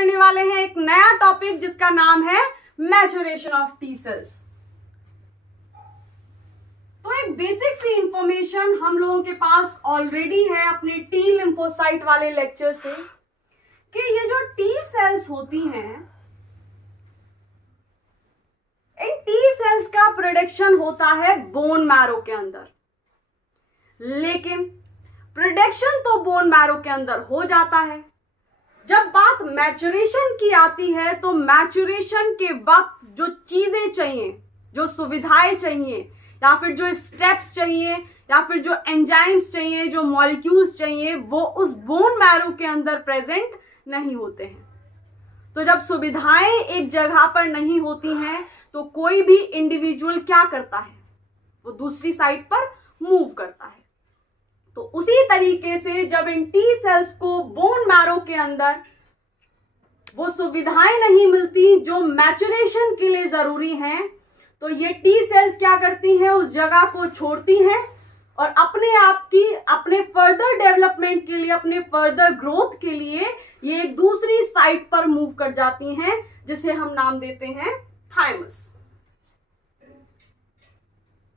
करने वाले हैं एक नया टॉपिक जिसका नाम है मैच्योरेशन ऑफ टी सेल्स। तो एक बेसिक सी इंफॉर्मेशन हम लोगों के पास ऑलरेडी है अपने टी लिम्फोसाइट वाले लेक्चर से कि ये जो टी सेल्स होती हैं, इन टी सेल्स का प्रोडक्शन होता है बोन मैरो के अंदर। लेकिन प्रोडक्शन तो बोन मैरो के अंदर हो जाता है, जब बात मैच्योरेशन की आती है तो मैच्योरेशन के वक्त जो चीजें चाहिए, जो सुविधाएं चाहिए, या फिर जो स्टेप्स चाहिए, या फिर जो एंजाइम्स चाहिए, जो मॉलिक्यूल्स चाहिए, वो उस बोन मैरो के अंदर प्रेजेंट नहीं होते हैं। तो जब सुविधाएं एक जगह पर नहीं होती हैं तो कोई भी इंडिविजुअल क्या करता है, वो दूसरी साइड पर मूव करता है। तो उसी तरीके से जब इन टी सेल्स को बोन मैरो के अंदर वो सुविधाएं नहीं मिलती जो मैच्योरेशन के लिए जरूरी हैं, तो ये टी सेल्स क्या करती हैं, उस जगह को छोड़ती हैं और अपने आप की अपने फर्दर डेवलपमेंट के लिए, अपने फर्दर ग्रोथ के लिए ये एक दूसरी साइट पर मूव कर जाती हैं, जिसे हम नाम देते हैं थाइमस।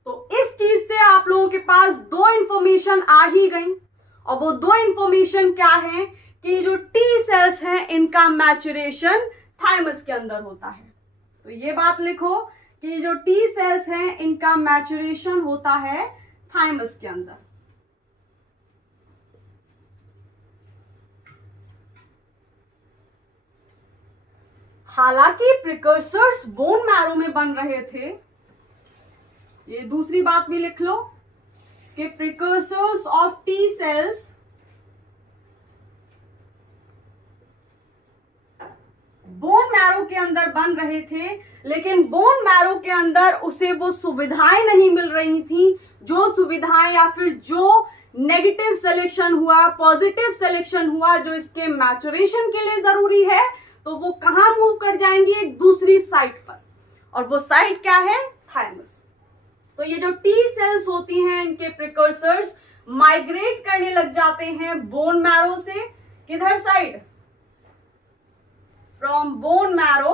तो इस चीज से आप लोगों के पास दो इंफॉर्मेशन आ ही गई, और वो दो इंफॉर्मेशन क्या है कि जो टी सेल्स हैं इनका मैच्योरेशन थाइमस के अंदर होता है। तो ये बात लिखो कि जो टी सेल्स हैं इनका मैच्योरेशन होता है थाइमस के अंदर। हालांकि प्रिकर्सर्स बोन मैरो में बन रहे थे, ये दूसरी बात भी लिख लो कि precursors of T cells bone marrow के अंदर बन रहे थे, लेकिन बोन मैरो के अंदर उसे वो सुविधाएं नहीं मिल रही थी, जो सुविधाएं या फिर जो नेगेटिव सिलेक्शन हुआ, पॉजिटिव सिलेक्शन हुआ जो इसके मैच्योरेशन के लिए जरूरी है, तो वो कहां मूव कर जाएंगी, एक दूसरी साइट पर, और वो साइट क्या है, थाइमस। तो ये जो टी सेल्स होती हैं इनके प्रिकर्सर्स माइग्रेट करने लग जाते हैं बोन मैरो से, किधर side, from bone marrow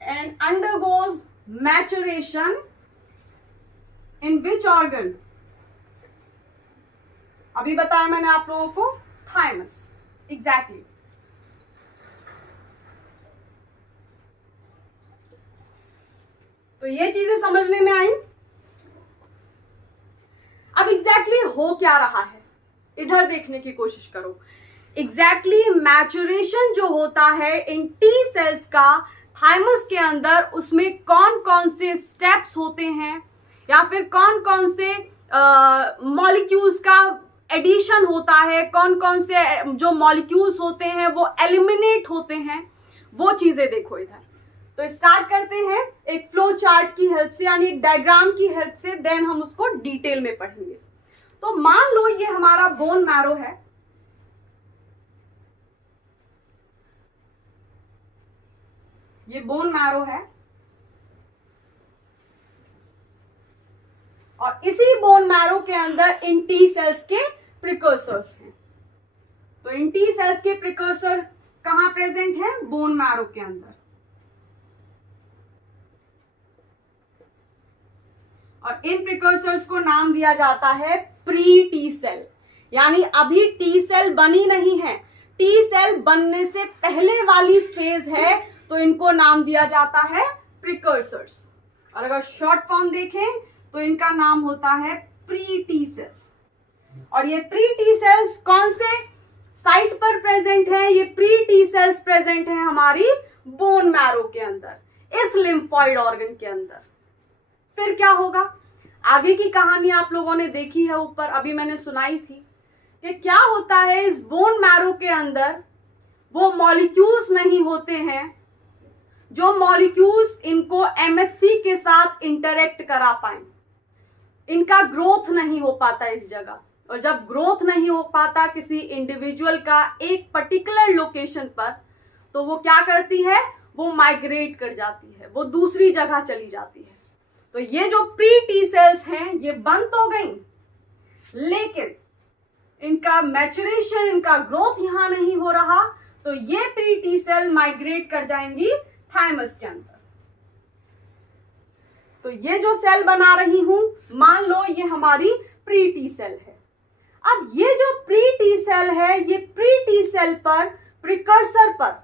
and undergoes maturation in which organ? अभी बताया मैंने आप लोगों को, थाइमस। एग्जैक्टली। तो ये चीजें समझने में आई। अब एग्जैक्टली हो क्या रहा है, इधर देखने की कोशिश करो। एग्जैक्टली मैच्योरेशन जो होता है इन टी सेल्स का थाइमस के अंदर, उसमें कौन कौन से स्टेप्स होते हैं, या फिर कौन कौन से मॉलिक्यूल्स का एडिशन होता है, कौन कौन से जो मॉलिक्यूल्स होते हैं वो एलिमिनेट होते हैं, वो चीजें देखो इधर। तो स्टार्ट करते हैं एक फ्लो चार्ट की हेल्प से, यानी एक डायग्राम की हेल्प से, देन हम उसको डिटेल में पढ़ेंगे। तो मान लो ये हमारा बोन मैरो है, ये बोन मैरो है, और इसी बोन मैरो के अंदर इन टी सेल्स के प्रिकर्सर्स हैं। तो इन टी सेल्स के प्रिकर्सर कहां प्रेजेंट है, बोन मैरो के अंदर। और इन प्रिकर्सर्स को नाम दिया जाता है प्री टी सेल, यानी अभी टी सेल बनी नहीं है, टी सेल बनने से पहले वाली फेज है, तो इनको नाम दिया जाता है प्रिकर्सर्स। और अगर शॉर्ट फॉर्म देखें तो इनका नाम होता है प्री टी सेल्स। और ये प्री टी सेल्स कौन से साइट पर प्रेजेंट है, ये प्री टी सेल्स प्रेजेंट है हमारी बोन मैरो के अंदर, इस लिम्फॉइड ऑर्गन के अंदर। फिर क्या होगा, आगे की कहानी आप लोगों ने देखी है ऊपर, अभी मैंने सुनाई थी कि क्या होता है इस बोन मैरो के अंदर, वो मॉलिक्यूल्स नहीं होते हैं जो मॉलिक्यूल्स इनको एमएचसी के साथ इंटरेक्ट करा पाए, इनका ग्रोथ नहीं हो पाता इस जगह। और जब ग्रोथ नहीं हो पाता किसी इंडिविजुअल का एक पर्टिकुलर लोकेशन पर, तो वो क्या करती है, वो माइग्रेट कर जाती है, वो दूसरी जगह चली जाती है। तो ये जो प्री टी सेल्स हैं ये बन तो गई, लेकिन इनका मैचुरेशन, इनका ग्रोथ यहां नहीं हो रहा, तो ये प्री टी सेल माइग्रेट कर जाएंगी थाइमस के अंदर। तो ये जो सेल बना रही हूं, मान लो ये हमारी प्री टी सेल है। अब ये जो प्री टी सेल है, ये प्री टी सेल पर, प्रिकर्सर पर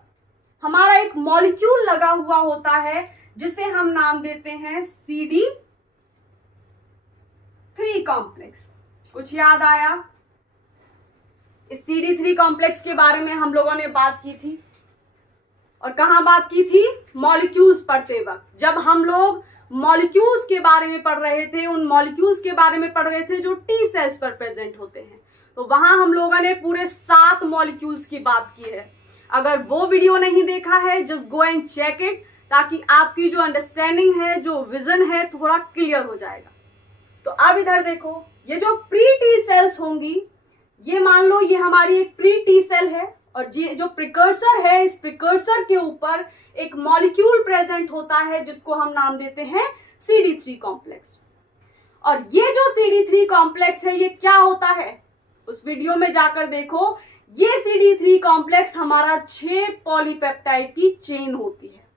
हमारा एक मॉलिक्यूल लगा हुआ होता है जिसे हम नाम देते हैं CD3 कॉम्प्लेक्स। कुछ याद आया? इस CD3 कॉम्प्लेक्स के बारे में हम लोगों ने बात की थी, और कहां बात की थी? मॉलिक्यूल्स पढ़ते वक्त। जब हम लोग मॉलिक्यूल्स के बारे में पढ़ रहे थे, उन मॉलिक्यूल्स के बारे में पढ़ रहे थे जो टी सेल्स पर प्रेजेंट होते हैं, तो वहां हम लोगों ने पूरे 7 मॉलिक्यूल्स की बात की है। अगर वो वीडियो नहीं देखा है, just go and check it, ताकि आपकी जो अंडरस्टैंडिंग है, जो विजन है, थोड़ा क्लियर हो जाएगा। तो अब इधर देखो, ये जो प्री टी सेल्स होंगी, ये मान लो ये हमारी एक प्री टी सेल है, और ये जो प्रिकर्सर है, इस प्रिकर्सर के ऊपर एक मॉलिक्यूल प्रेजेंट होता है जिसको हम नाम देते हैं CD3 कॉम्प्लेक्स। और ये जो CD3 कॉम्प्लेक्स है, ये क्या होता है? उस वीडियो में जाकर देखो। ये CD3 कॉम्प्लेक्स हमारा 6 पॉलीपेप्टाइड की चेन होती है,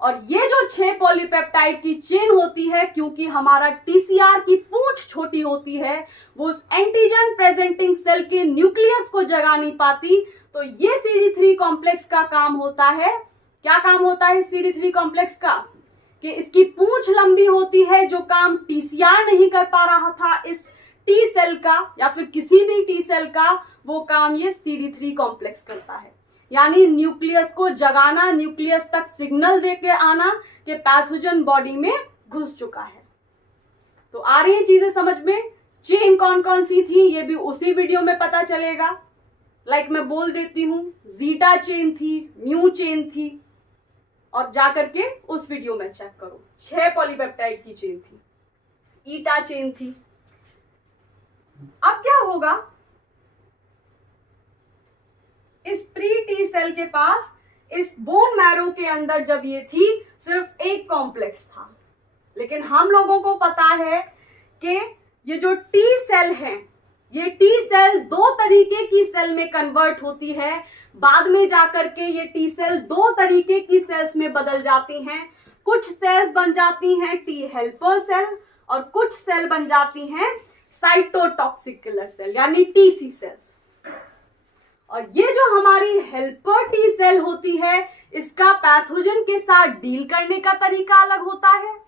और ये जो 6 पॉलीपेप्टाइड की चेन होती है, क्योंकि हमारा TCR की पूंछ छोटी होती है, वो उस एंटीजन प्रेजेंटिंग सेल के न्यूक्लियस को जगा नहीं पाती, तो ये CD3 कॉम्प्लेक्स का काम होता है। क्या काम होता है CD3 कॉम्प्लेक्स का? कि इसकी पूंछ लंबी होती है, जो काम TCR नहीं कर पा रहा था इस टी सेल का, या फिर किसी भी टी सेल का, वो काम ये CD3 कॉम्प्लेक्स करता है। यानी न्यूक्लियस को जगाना, न्यूक्लियस तक सिग्नल देके आना कि पैथोजन बॉडी में घुस चुका है। तो आ रही है चीजें समझ में? चेन कौन कौन सी थी ये भी उसी वीडियो में पता चलेगा। लाइक मैं बोल देती हूं, जीटा चेन थी, म्यू चेन थी, और जाकर के उस वीडियो में चेक करो। 6 पॉलीपेप्टाइड की चेन थी, ईटा चेन थी। अब क्या होगा? इस प्री टी सेल के पास, इस बोन मैरो के अंदर जब ये थी, सिर्फ एक कॉम्प्लेक्स था, लेकिन हम लोगों को पता है कि ये जो टी सेल है, ये टी सेल 2 तरीके की सेल में कन्वर्ट होती है। बाद में जाकर के ये टी सेल 2 तरीके की सेल्स में बदल जाती हैं। कुछ सेल्स बन जाती हैं टी हेल्पर सेल, और कुछ सेल बन जाती हैं साइटोटॉक्सिक किलर सेल, यानी टीसी सेल्स। और ये जो हमारी हेल्पर टी सेल होती है, इसका पैथोजन के साथ डील करने का तरीका अलग होता है,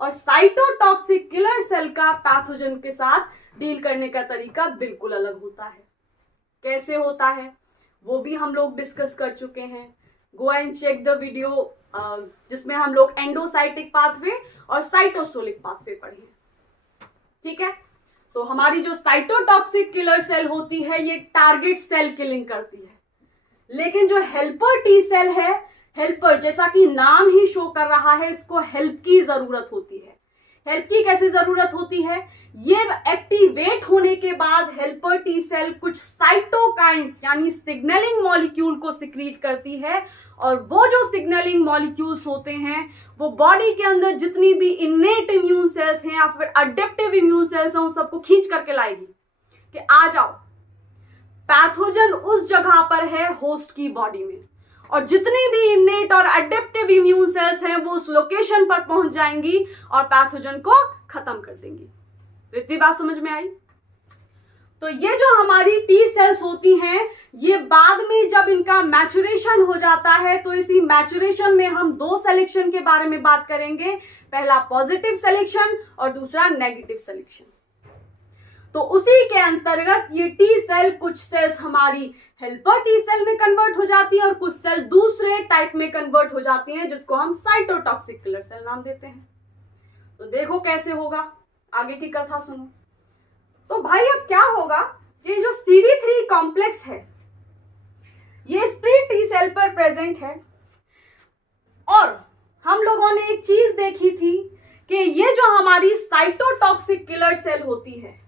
और साइटोटॉक्सिक किलर सेल का पैथोजन के साथ डील करने का तरीका बिल्कुल अलग होता है। कैसे होता है वो भी हम लोग डिस्कस कर चुके हैं। Go and check the video जिसमें हम लोग एंडोसाइटिक पाथवे और साइटोसोलिक पाथवे पढ़े हैं। ठीक है, तो हमारी जो साइटोटॉक्सिक किलर सेल होती है, ये टारगेट सेल किलिंग करती है, लेकिन जो हेल्पर टी सेल है, हेल्पर जैसा कि नाम ही शो कर रहा है, इसको हेल्प की जरूरत होती है। हेल्प की कैसे जरूरत होती है? ये एक्टिवेट होने के बाद हेल्पर टी सेल कुछ साइटोकाइंस यानी सिग्नलिंग मॉलिक्यूल को सिक्रीट करती है, और वो जो सिग्नलिंग मॉलिक्यूल्स होते हैं, वो बॉडी के अंदर जितनी भी इनेट इम्यून सेल्स हैं या फिर अडेप्टिव इम्यून सेल्स हैं, उन सबको खींच करके लाएगी कि आ जाओ, पैथोजन उस जगह पर है होस्ट की बॉडी में, और जितनी भी इनेट और अडेप्टिव इम्यून सेल्स हैं वो उस लोकेशन पर पहुंच जाएंगी और पैथोजन को खत्म कर देंगी। तो इतनी बात समझ में आई? तो ये जो हमारी टी सेल्स होती हैं, ये बाद में जब इनका मैचुरेशन हो जाता है, तो इसी मैचुरेशन में हम 2 सिलेक्शन के बारे में बात करेंगे। पहला पॉजिटिव सिलेक्शन और दूसरा नेगेटिव सिलेक्शन। तो उसी के अंतर्गत ये टी सेल, कुछ सेल्स हमारी हेल्पर टी सेल में कन्वर्ट हो जाती है और कुछ सेल दूसरे टाइप में कन्वर्ट हो जाती हैं, जिसको हम साइटोटॉक्सिक किलर सेल नाम देते हैं। तो देखो कैसे होगा, आगे की कथा सुनो। तो भाई अब क्या होगा कि जो CD3 कॉम्प्लेक्स है, ये प्री टी सेल पर प्रेजेंट है, और हम लोगों ने एक चीज देखी थी कि ये जो हमारी साइटोटॉक्सिक किलर सेल होती है,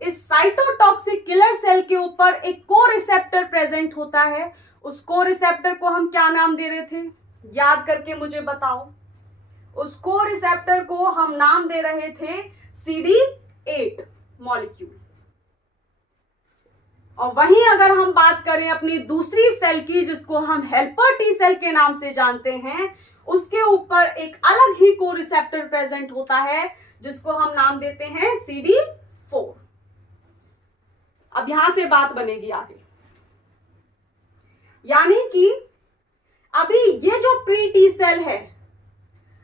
इस साइटोटॉक्सिक किलर सेल के ऊपर एक को रिसेप्टर प्रेजेंट होता है। उस को रिसेप्टर को हम क्या नाम दे रहे थे? याद करके मुझे बताओ। उस को रिसेप्टर को हम नाम दे रहे थे CD8 मॉलिक्यूल। और वहीं अगर हम बात करें अपनी दूसरी सेल की, जिसको हम हेल्पर टी सेल के नाम से जानते हैं, उसके ऊपर एक अलग ही को रिसेप्टर प्रेजेंट होता है, जिसको हम नाम देते हैं CD4। अब यहां से बात बनेगी आगे, यानी कि अभी ये जो प्री टी सेल है,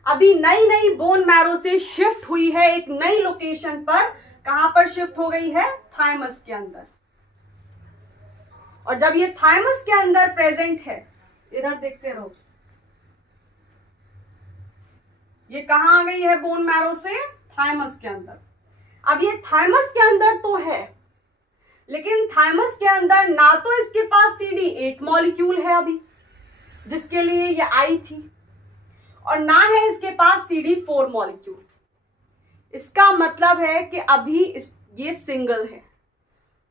अभी नई नई बोन मैरो से शिफ्ट हुई है एक नई लोकेशन पर। कहां पर शिफ्ट हो गई है? थाइमस के अंदर। और जब ये थाइमस के अंदर प्रेजेंट है, इधर देखते रहो, ये कहां आ गई है बोन मैरो से? थाइमस के अंदर। अब ये थाइमस के अंदर तो है, लेकिन थाइमस के अंदर ना तो इसके पास CD8 मॉलिक्यूल है अभी, जिसके लिए ये आई थी, और ना है इसके पास CD4 मॉलिक्यूल। इसका मतलब है कि अभी ये सिंगल है।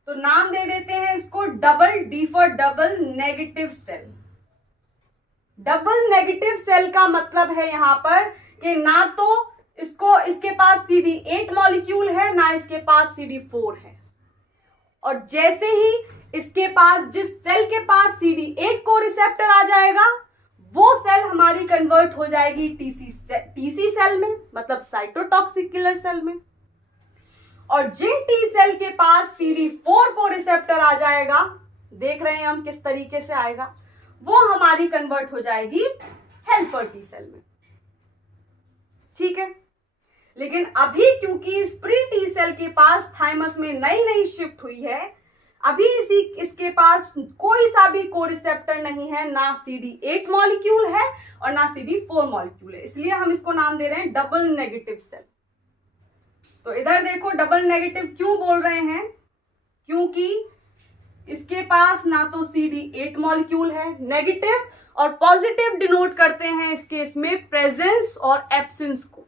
तो नाम दे देते हैं इसको double D for double negative cell. Double negative cell का मतलब है यहां पर कि ना तो इसके पास CD8 मॉलिक्यूल है, ना इसके पास CD4 है। और जैसे ही इसके पास, जिस सेल के पास CD8 को रिसेप्टर आ जाएगा, वो सेल हमारी कन्वर्ट हो जाएगी TC सेल में, मतलब साइटोटॉक्सिक किलर सेल में। और जिन टी सेल के पास CD4 को रिसेप्टर आ जाएगा, देख रहे हैं हम किस तरीके से आएगा, वो हमारी कन्वर्ट हो जाएगी हेल्पर टी सेल में। ठीक है, लेकिन अभी क्योंकि इस प्री टी सेल के पास थाइमस में नई नई शिफ्ट हुई है, अभी इसके पास कोई सा भी को रिसेप्टर नहीं है, ना CD8 मॉलिक्यूल है और ना CD4 मॉलिक्यूल है, इसलिए हम इसको नाम दे रहे हैं डबल नेगेटिव सेल। तो इधर देखो, डबल नेगेटिव क्यों बोल रहे हैं? क्योंकि इसके पास ना तो CD8 मॉलिक्यूल है, नेगेटिव और पॉजिटिव डिनोट करते हैं इस केस में प्रेजेंस और एब्सेंस को।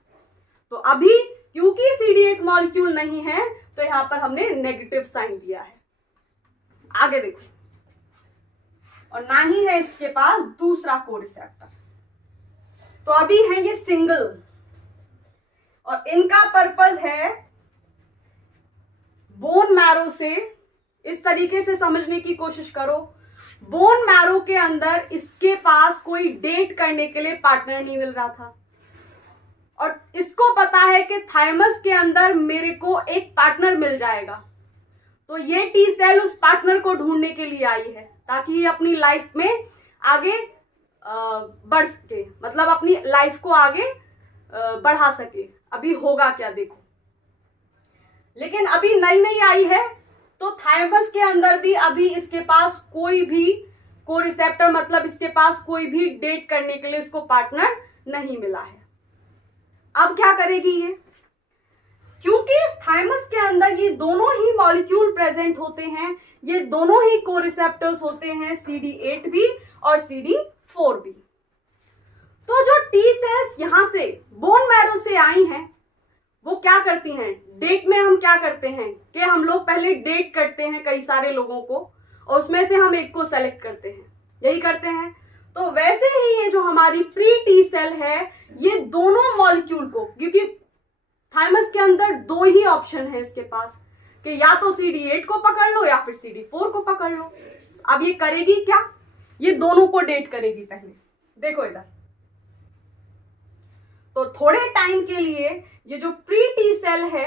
तो अभी क्योंकि CD8 मॉलिक्यूल नहीं है, तो यहां पर हमने नेगेटिव साइन दिया है। आगे देखो, और ना ही है इसके पास दूसरा को रिसेप्टर। तो अभी है ये सिंगल, और इनका पर्पस है बोन मैरो से, इस तरीके से समझने की कोशिश करो, बोन मैरो के अंदर इसके पास कोई डेट करने के लिए पार्टनर नहीं मिल रहा था, और इसको पता है कि थाइमस के अंदर मेरे को एक पार्टनर मिल जाएगा। तो ये टी सेल उस पार्टनर को ढूंढने के लिए आई है, ताकि ये अपनी लाइफ में आगे बढ़ सके, मतलब अपनी लाइफ को आगे बढ़ा सके। अभी होगा क्या देखो। लेकिन अभी नई नई आई है, तो थाइमस के अंदर भी अभी इसके पास कोई भी को रिसेप्टर, मतलब इसके पास कोई भी डेट करने के लिए इसको पार्टनर नहीं मिला है। अब क्या करेगी ये? क्योंकि इस थाइमस के अंदर ये दोनों ही मॉलिक्यूल प्रेजेंट होते हैं, ये दोनों ही को रिसेप्टर्स होते हैं, CD8 भी और CD4 भी। तो जो टी सेल्स यहां से बोन मैरो से आई हैं, वो क्या करती हैं? डेट में हम क्या करते हैं कि हम लोग पहले डेट करते हैं कई सारे लोगों को, और उसमें से हम एक को सेलेक्ट करते हैं, यही करते हैं। तो वैसे ही ये जो हमारी प्री टी सेल है, ये दोनों मॉलिक्यूल को, क्योंकि थाइमस के अंदर दो ही ऑप्शन है इसके पास कि या तो CD8 को पकड़ लो या फिर CD4 को पकड़ लो। अब ये करेगी क्या? ये दोनों को डेट करेगी पहले। देखो इधर, तो थोड़े टाइम के लिए ये जो प्री टी सेल है,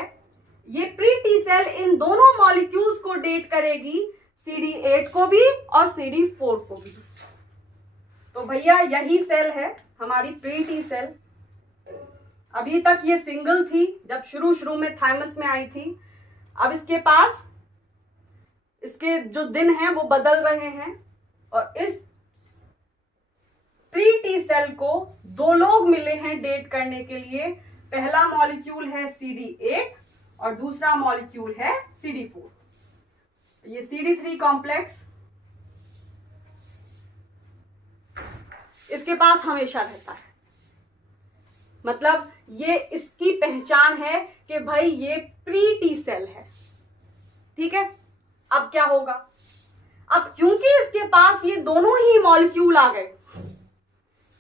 ये प्री टी सेल इन दोनों मॉलिक्यूल्स को डेट करेगी, CD8 को भी और CD4 को भी। तो भैया यही सेल है हमारी प्री टी सेल। अभी तक ये सिंगल थी जब शुरू में थाइमस में आई थी। अब इसके पास इसके जो दिन हैं वो बदल रहे हैं, और इस प्री टी सेल को दो लोग मिले हैं डेट करने के लिए। पहला मॉलिक्यूल है CD8 और दूसरा मॉलिक्यूल है CD4। ये CD3 कॉम्प्लेक्स इसके पास हमेशा रहता है, मतलब ये इसकी पहचान है कि भाई ये प्री टी सेल है। ठीक है, अब क्या होगा? अब क्योंकि इसके पास ये दोनों ही मॉलिक्यूल आ गए,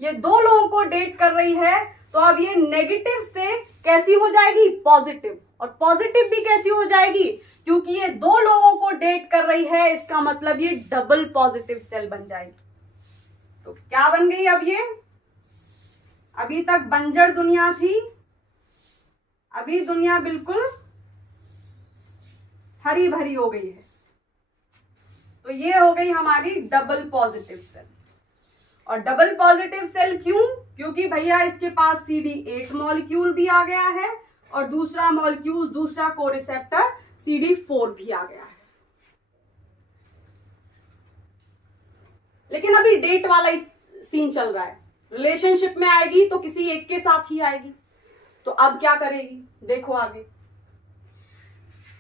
ये दो लोगों को डेट कर रही है, तो अब ये नेगेटिव से कैसी हो जाएगी? पॉजिटिव। और पॉजिटिव भी कैसी हो जाएगी? क्योंकि ये दो लोगों को डेट कर रही है, इसका मतलब ये डबल पॉजिटिव सेल बन जाएगी। तो क्या बन गई अब ये? अभी तक बंजर दुनिया थी, अभी दुनिया बिल्कुल हरी भरी हो गई है। तो ये हो गई हमारी डबल पॉजिटिव सेल। और डबल पॉजिटिव सेल क्यों? क्योंकि भैया इसके पास CD8 मॉलिक्यूल भी आ गया है और दूसरा मॉलिक्यूल, दूसरा कोरिसेप्टर CD4 भी आ गया है। लेकिन अभी डेट वाला सीन चल रहा है, रिलेशनशिप में आएगी तो किसी एक के साथ ही आएगी। तो अब क्या करेगी, देखो आगे।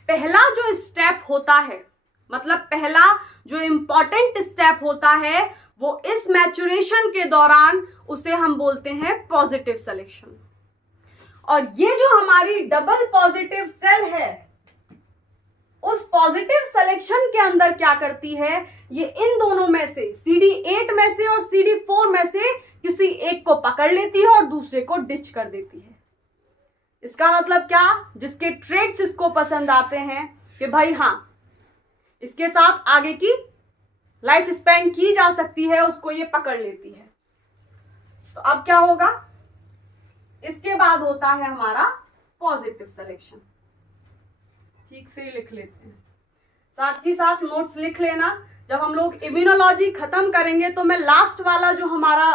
पहला जो स्टेप होता है, मतलब पहला जो इंपॉर्टेंट स्टेप होता है, वो इस मैच्योरेशन के दौरान उसे हम बोलते हैं पॉजिटिव सिलेक्शन। और ये जो हमारी डबल पॉजिटिव सेल है, उस पॉजिटिव सिलेक्शन के अंदर क्या करती है, ये इन दोनों में से, CD8 में से और CD4 में से किसी एक को पकड़ लेती है और दूसरे को डिच कर देती है। इसका मतलब क्या? जिसके ट्रेड्स इसको पसंद आते हैं कि भाई हाँ, इसके साथ आगे की लाइफ स्पेंड की जा सकती है, उसको ये पकड़ लेती है। तो अब क्या होगा, इसके बाद होता है हमारा पॉजिटिव सिलेक्शन। ठीक से लिख लेते हैं, साथ ही साथ नोट्स लिख लेना। जब हम लोग इम्यूनोलॉजी खत्म करेंगे तो मैं लास्ट वाला जो हमारा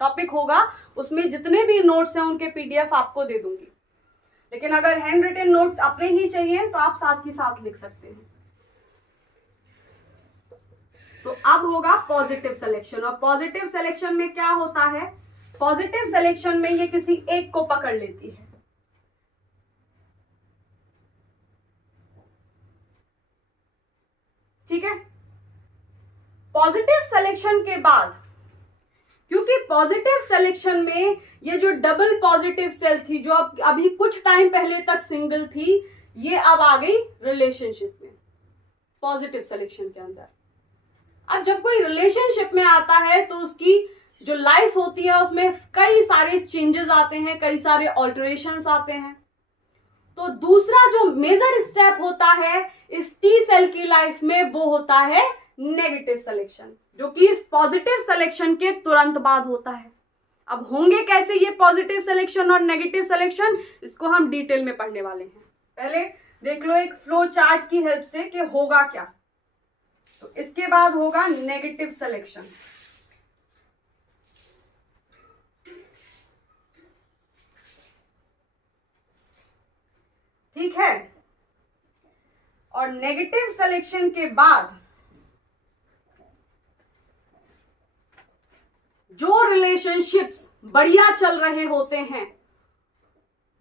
टॉपिक होगा उसमें जितने भी नोट्स हैं उनके PDF आपको दे दूंगी। लेकिन अगर हैंड रिटन नोट्स अपने ही चाहिए तो आप साथ ही साथ लिख सकते हैं। तो अब होगा पॉजिटिव सिलेक्शन। और पॉजिटिव सिलेक्शन में क्या होता है, पॉजिटिव सिलेक्शन में ये किसी एक को पकड़ लेती है। ठीक है। पॉजिटिव सिलेक्शन के बाद, क्योंकि पॉजिटिव सिलेक्शन में ये जो डबल पॉजिटिव सेल थी, जो अब अभी कुछ टाइम पहले तक सिंगल थी, ये अब आ गई रिलेशनशिप में पॉजिटिव सिलेक्शन के अंदर। अब जब कोई रिलेशनशिप में आता है तो उसकी जो लाइफ होती है उसमें कई सारे चेंजेस आते हैं, कई सारे ऑल्टरेशंस आते हैं। तो दूसरा जो मेजर स्टेप होता है इस टी सेल की लाइफ में, वो होता है नेगेटिव सिलेक्शन, जो कि इस पॉजिटिव सिलेक्शन के तुरंत बाद होता है। अब होंगे कैसे ये पॉजिटिव सिलेक्शन और नेगेटिव सिलेक्शन, इसको हम डिटेल में पढ़ने वाले हैं। पहले देख लो एक फ्लो चार्ट की हेल्प से कि होगा क्या। तो इसके बाद होगा नेगेटिव सिलेक्शन। ठीक है। और नेगेटिव सिलेक्शन के बाद जो रिलेशनशिप्स बढ़िया चल रहे होते हैं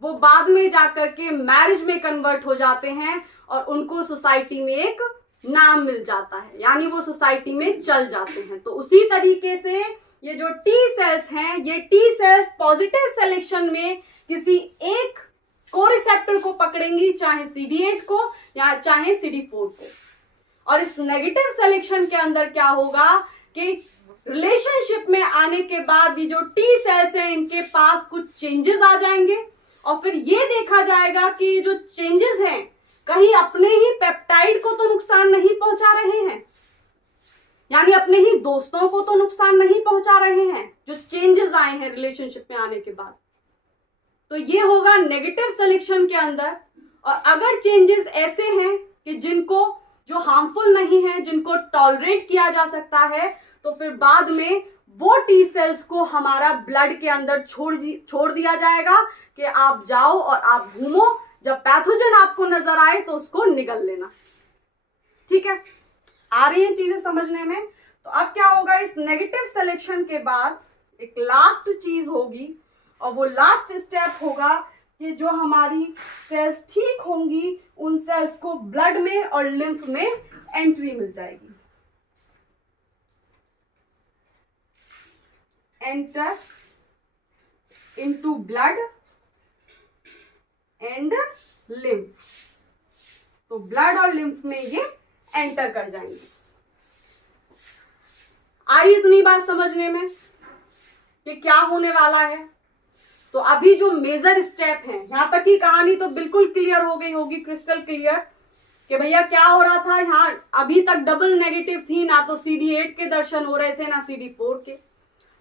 वो बाद में जाकर के मैरिज में कन्वर्ट हो जाते हैं और उनको सोसाइटी में एक नाम मिल जाता है, यानी वो सोसाइटी में चल जाते हैं। तो उसी तरीके से ये जो टी सेल्स हैं, ये टी सेल्स पॉजिटिव सिलेक्शन में किसी एक कोरिसेप्टर को पकड़ेंगी, चाहे CD8 को या चाहे CD4 को। और इस नेगेटिव सिलेक्शन के अंदर क्या होगा कि रिलेशनशिप में आने के बाद ये जो टी सेल्स हैं इनके पास कुछ चेंजेस आ जाएंगे और फिर ये देखा जाएगा कि ये जो चेंजेस हैं कहीं अपने ही पेप्टाइड को तो नुकसान नहीं पहुंचा रहे हैं, यानी अपने ही दोस्तों को तो नुकसान नहीं पहुंचा रहे हैं जो चेंजेस आए हैं रिलेशनशिप में आने के बाद। तो ये होगा नेगेटिव सिलेक्शन के अंदर। और अगर चेंजेस ऐसे हैं कि जिनको जो हार्मफुल नहीं है, जिनको टॉलरेट किया जा सकता है, तो फिर बाद में वो टी सेल्स को हमारा ब्लड के अंदर छोड़ दिया जाएगा कि आप जाओ और आप घूमो, जब पैथोजन आपको नजर आए तो उसको निगल लेना। ठीक है, आ रही है चीजें समझने में। तो अब क्या होगा, इस नेगेटिव सिलेक्शन के बाद एक लास्ट चीज होगी और वो लास्ट स्टेप होगा कि जो हमारी सेल्स ठीक होंगी उन सेल्स को ब्लड में और लिम्फ में एंट्री मिल जाएगी। Enter into blood and lymph. तो ब्लड और लिम्फ में ये एंटर कर जाएंगे। आई इतनी बात समझने में कि क्या होने वाला है। तो अभी जो मेजर स्टेप है, यहां तक की कहानी तो बिल्कुल क्लियर हो गई होगी, क्रिस्टल क्लियर। कि भैया क्या हो रहा था यहाँ, अभी तक डबल नेगेटिव थी, ना तो CD8 के दर्शन हो रहे थे ना CD4 के,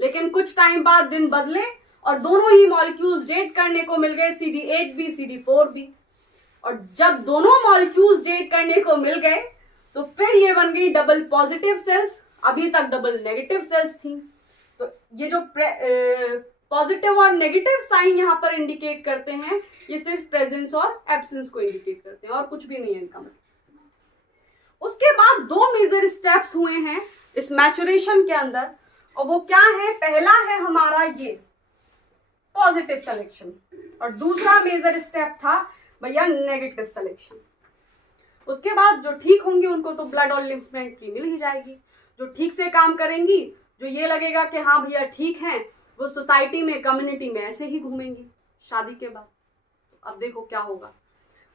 लेकिन कुछ टाइम बाद दिन बदले और दोनों ही मॉलिक्यूल्स डेट करने को मिल गए, CD8 भी CD4 भी। और जब दोनों मॉलिक्यूल्स डेट करने को मिल गए तो फिर ये बन गई डबल पॉजिटिव सेल्स, अभी तक डबल नेगेटिव सेल्स थी। तो ये जो पॉजिटिव और नेगेटिव साइन यहाँ पर इंडिकेट करते हैं, ये सिर्फ प्रेजेंस और एब्सेंस को इंडिकेट करते हैं और कुछ भी नहीं है इनका मतलब। उसके बाद दो मेजर स्टेप्स हुए हैं इस मैचुरेशन के अंदर, और वो क्या है, पहला है हमारा ये पॉजिटिव सिलेक्शन और दूसरा मेजर स्टेप था भैया नेगेटिव सिलेक्शन। उसके बाद जो ठीक होंगे उनको तो ब्लड और लिम्फेंट्री मिल ही जाएगी, जो ठीक से काम करेंगी, जो ये लगेगा कि हाँ भैया ठीक है, वो सोसाइटी में कम्युनिटी में ऐसे ही घूमेंगी शादी के बाद। तो अब देखो क्या होगा।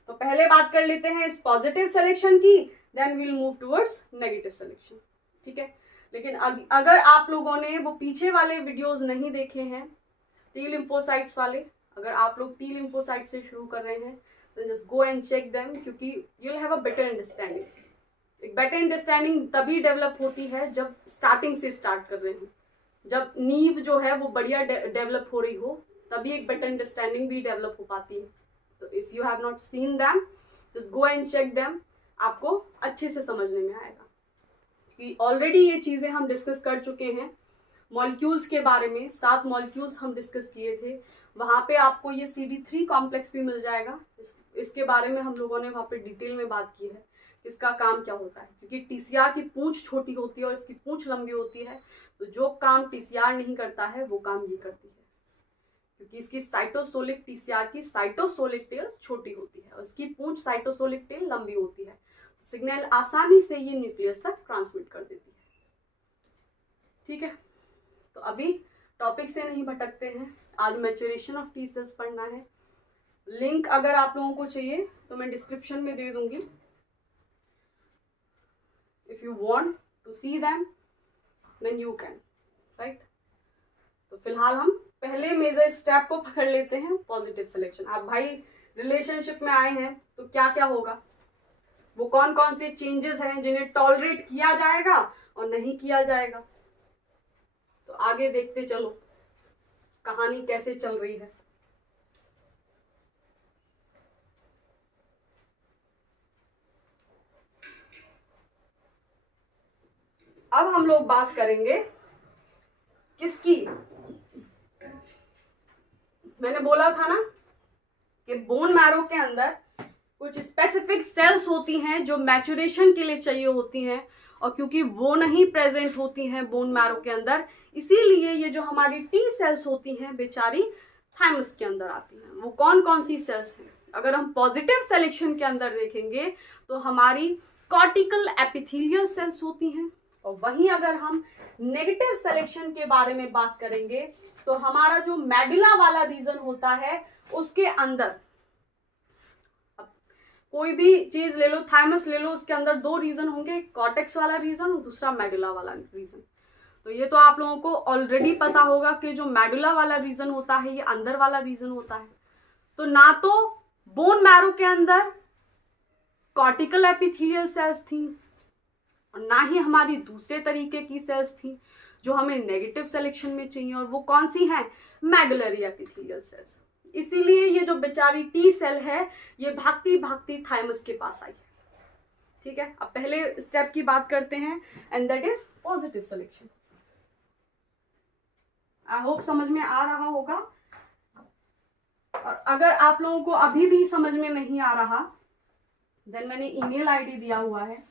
तो पहले बात कर लेते हैं इस पॉजिटिव सिलेक्शन की, then we'll move towards negative selection, ठीक है। लेकिन अगर आप लोगों ने वो पीछे वाले वीडियोस नहीं देखे हैं टी लिम्फोसाइट्स वाले, अगर आप लोग टी लिम्फोसाइट से शुरू कर रहे हैं then just go and check them, क्योंकि you'll have a better understanding। एक बेटर अंडरस्टैंडिंग तभी डेवलप होती है जब स्टार्टिंग से स्टार्ट कर रहे हो, जब नींव जो है वो बढ़िया डेवलप हो रही हो, तभी एक बेटर अंडरस्टैंडिंग भी डेवलप हो पाती है। तो if you have not seen them, just go and check them, आपको अच्छे से समझने में आएगा। क्योंकि ऑलरेडी ये चीज़ें हम डिस्कस कर चुके हैं मॉलिक्यूल्स के बारे में, 7 मॉलिक्यूल्स हम डिस्कस किए थे, वहाँ पे आपको ये CD3 कॉम्प्लेक्स भी मिल जाएगा। इसके बारे में हम लोगों ने वहाँ पे डिटेल में बात की है, इसका काम क्या होता है। क्योंकि TCR की पूंछ छोटी होती है और इसकी पूंछ लंबी होती है, तो जो काम TCR नहीं करता है वो काम ये करती है। क्योंकि इसकी साइटोसोलिक, TCR की साइटोसोलिक टेल छोटी होती है और इसकी पूंछ साइटोसोलिक टेल लंबी होती है, तो सिग्नल आसानी से ये न्यूक्लियस तक ट्रांसमिट कर देती है, ठीक है। तो अभी टॉपिक से नहीं भटकते हैं, आज मैच्योरेशन ऑफ टी सेल्स पढ़ना है। लिंक अगर आप लोगों को चाहिए तो मैं डिस्क्रिप्शन में दे दूंगी, if you want to see them then you can, right. तो फिलहाल हम पहले मेजर स्टेप को पकड़ लेते हैं, पॉजिटिव सिलेक्शन। आप भाई रिलेशनशिप में आए हैं तो क्या क्या होगा, वो कौन कौन से चेंजेस हैं जिन्हें टॉलरेट किया जाएगा और नहीं किया जाएगा। तो आगे देखते चलो कहानी कैसे चल रही है। अब हम लोग बात करेंगे किसकी, मैंने बोला था ना कि बोन मैरो के अंदर कुछ स्पेसिफिक सेल्स होती हैं जो मैचुरेशन के लिए चाहिए होती हैं, और क्योंकि वो नहीं प्रेजेंट होती हैं बोन मैरो के अंदर, इसीलिए ये जो हमारी टी सेल्स होती हैं बेचारी थाइमस के अंदर आती हैं। वो कौन कौन सी सेल्स हैं, अगर हम पॉजिटिव सिलेक्शन के अंदर देखेंगे तो हमारी कॉर्टिकल एपिथेलियल सेल्स होती हैं, और वहीं अगर हम नेगेटिव सिलेक्शन के बारे में बात करेंगे तो हमारा जो मेडुला वाला रीजन होता है उसके अंदर, कोई भी चीज ले लो, थाइमस ले लो, उसके अंदर 2 रीजन होंगे, कॉर्टेक्स वाला रीजन और दूसरा मेडुला वाला रीजन। तो ये तो आप लोगों को ऑलरेडी पता होगा कि जो मेडुला वाला रीजन होता है ये अंदर वाला रीजन होता है। तो ना तो बोन मैरो के अंदर कॉर्टिकल एपिथेलियल सेल्स थी और ना ही हमारी दूसरे तरीके की सेल्स थी जो हमें नेगेटिव सिलेक्शन में चाहिए, और वो कौन सी हैं, मेडुलरी एपिथेलियल सेल्स। इसीलिए ये जो बेचारी टी सेल है ये भागती भागती थाइमस के पास आई, ठीक है। अब पहले स्टेप की बात करते हैं and that is positive selection. I hope समझ में आ रहा होगा, और अगर आप लोगों को अभी भी समझ में नहीं आ रहा देन मैंने ईमेल आईडी दिया हुआ है,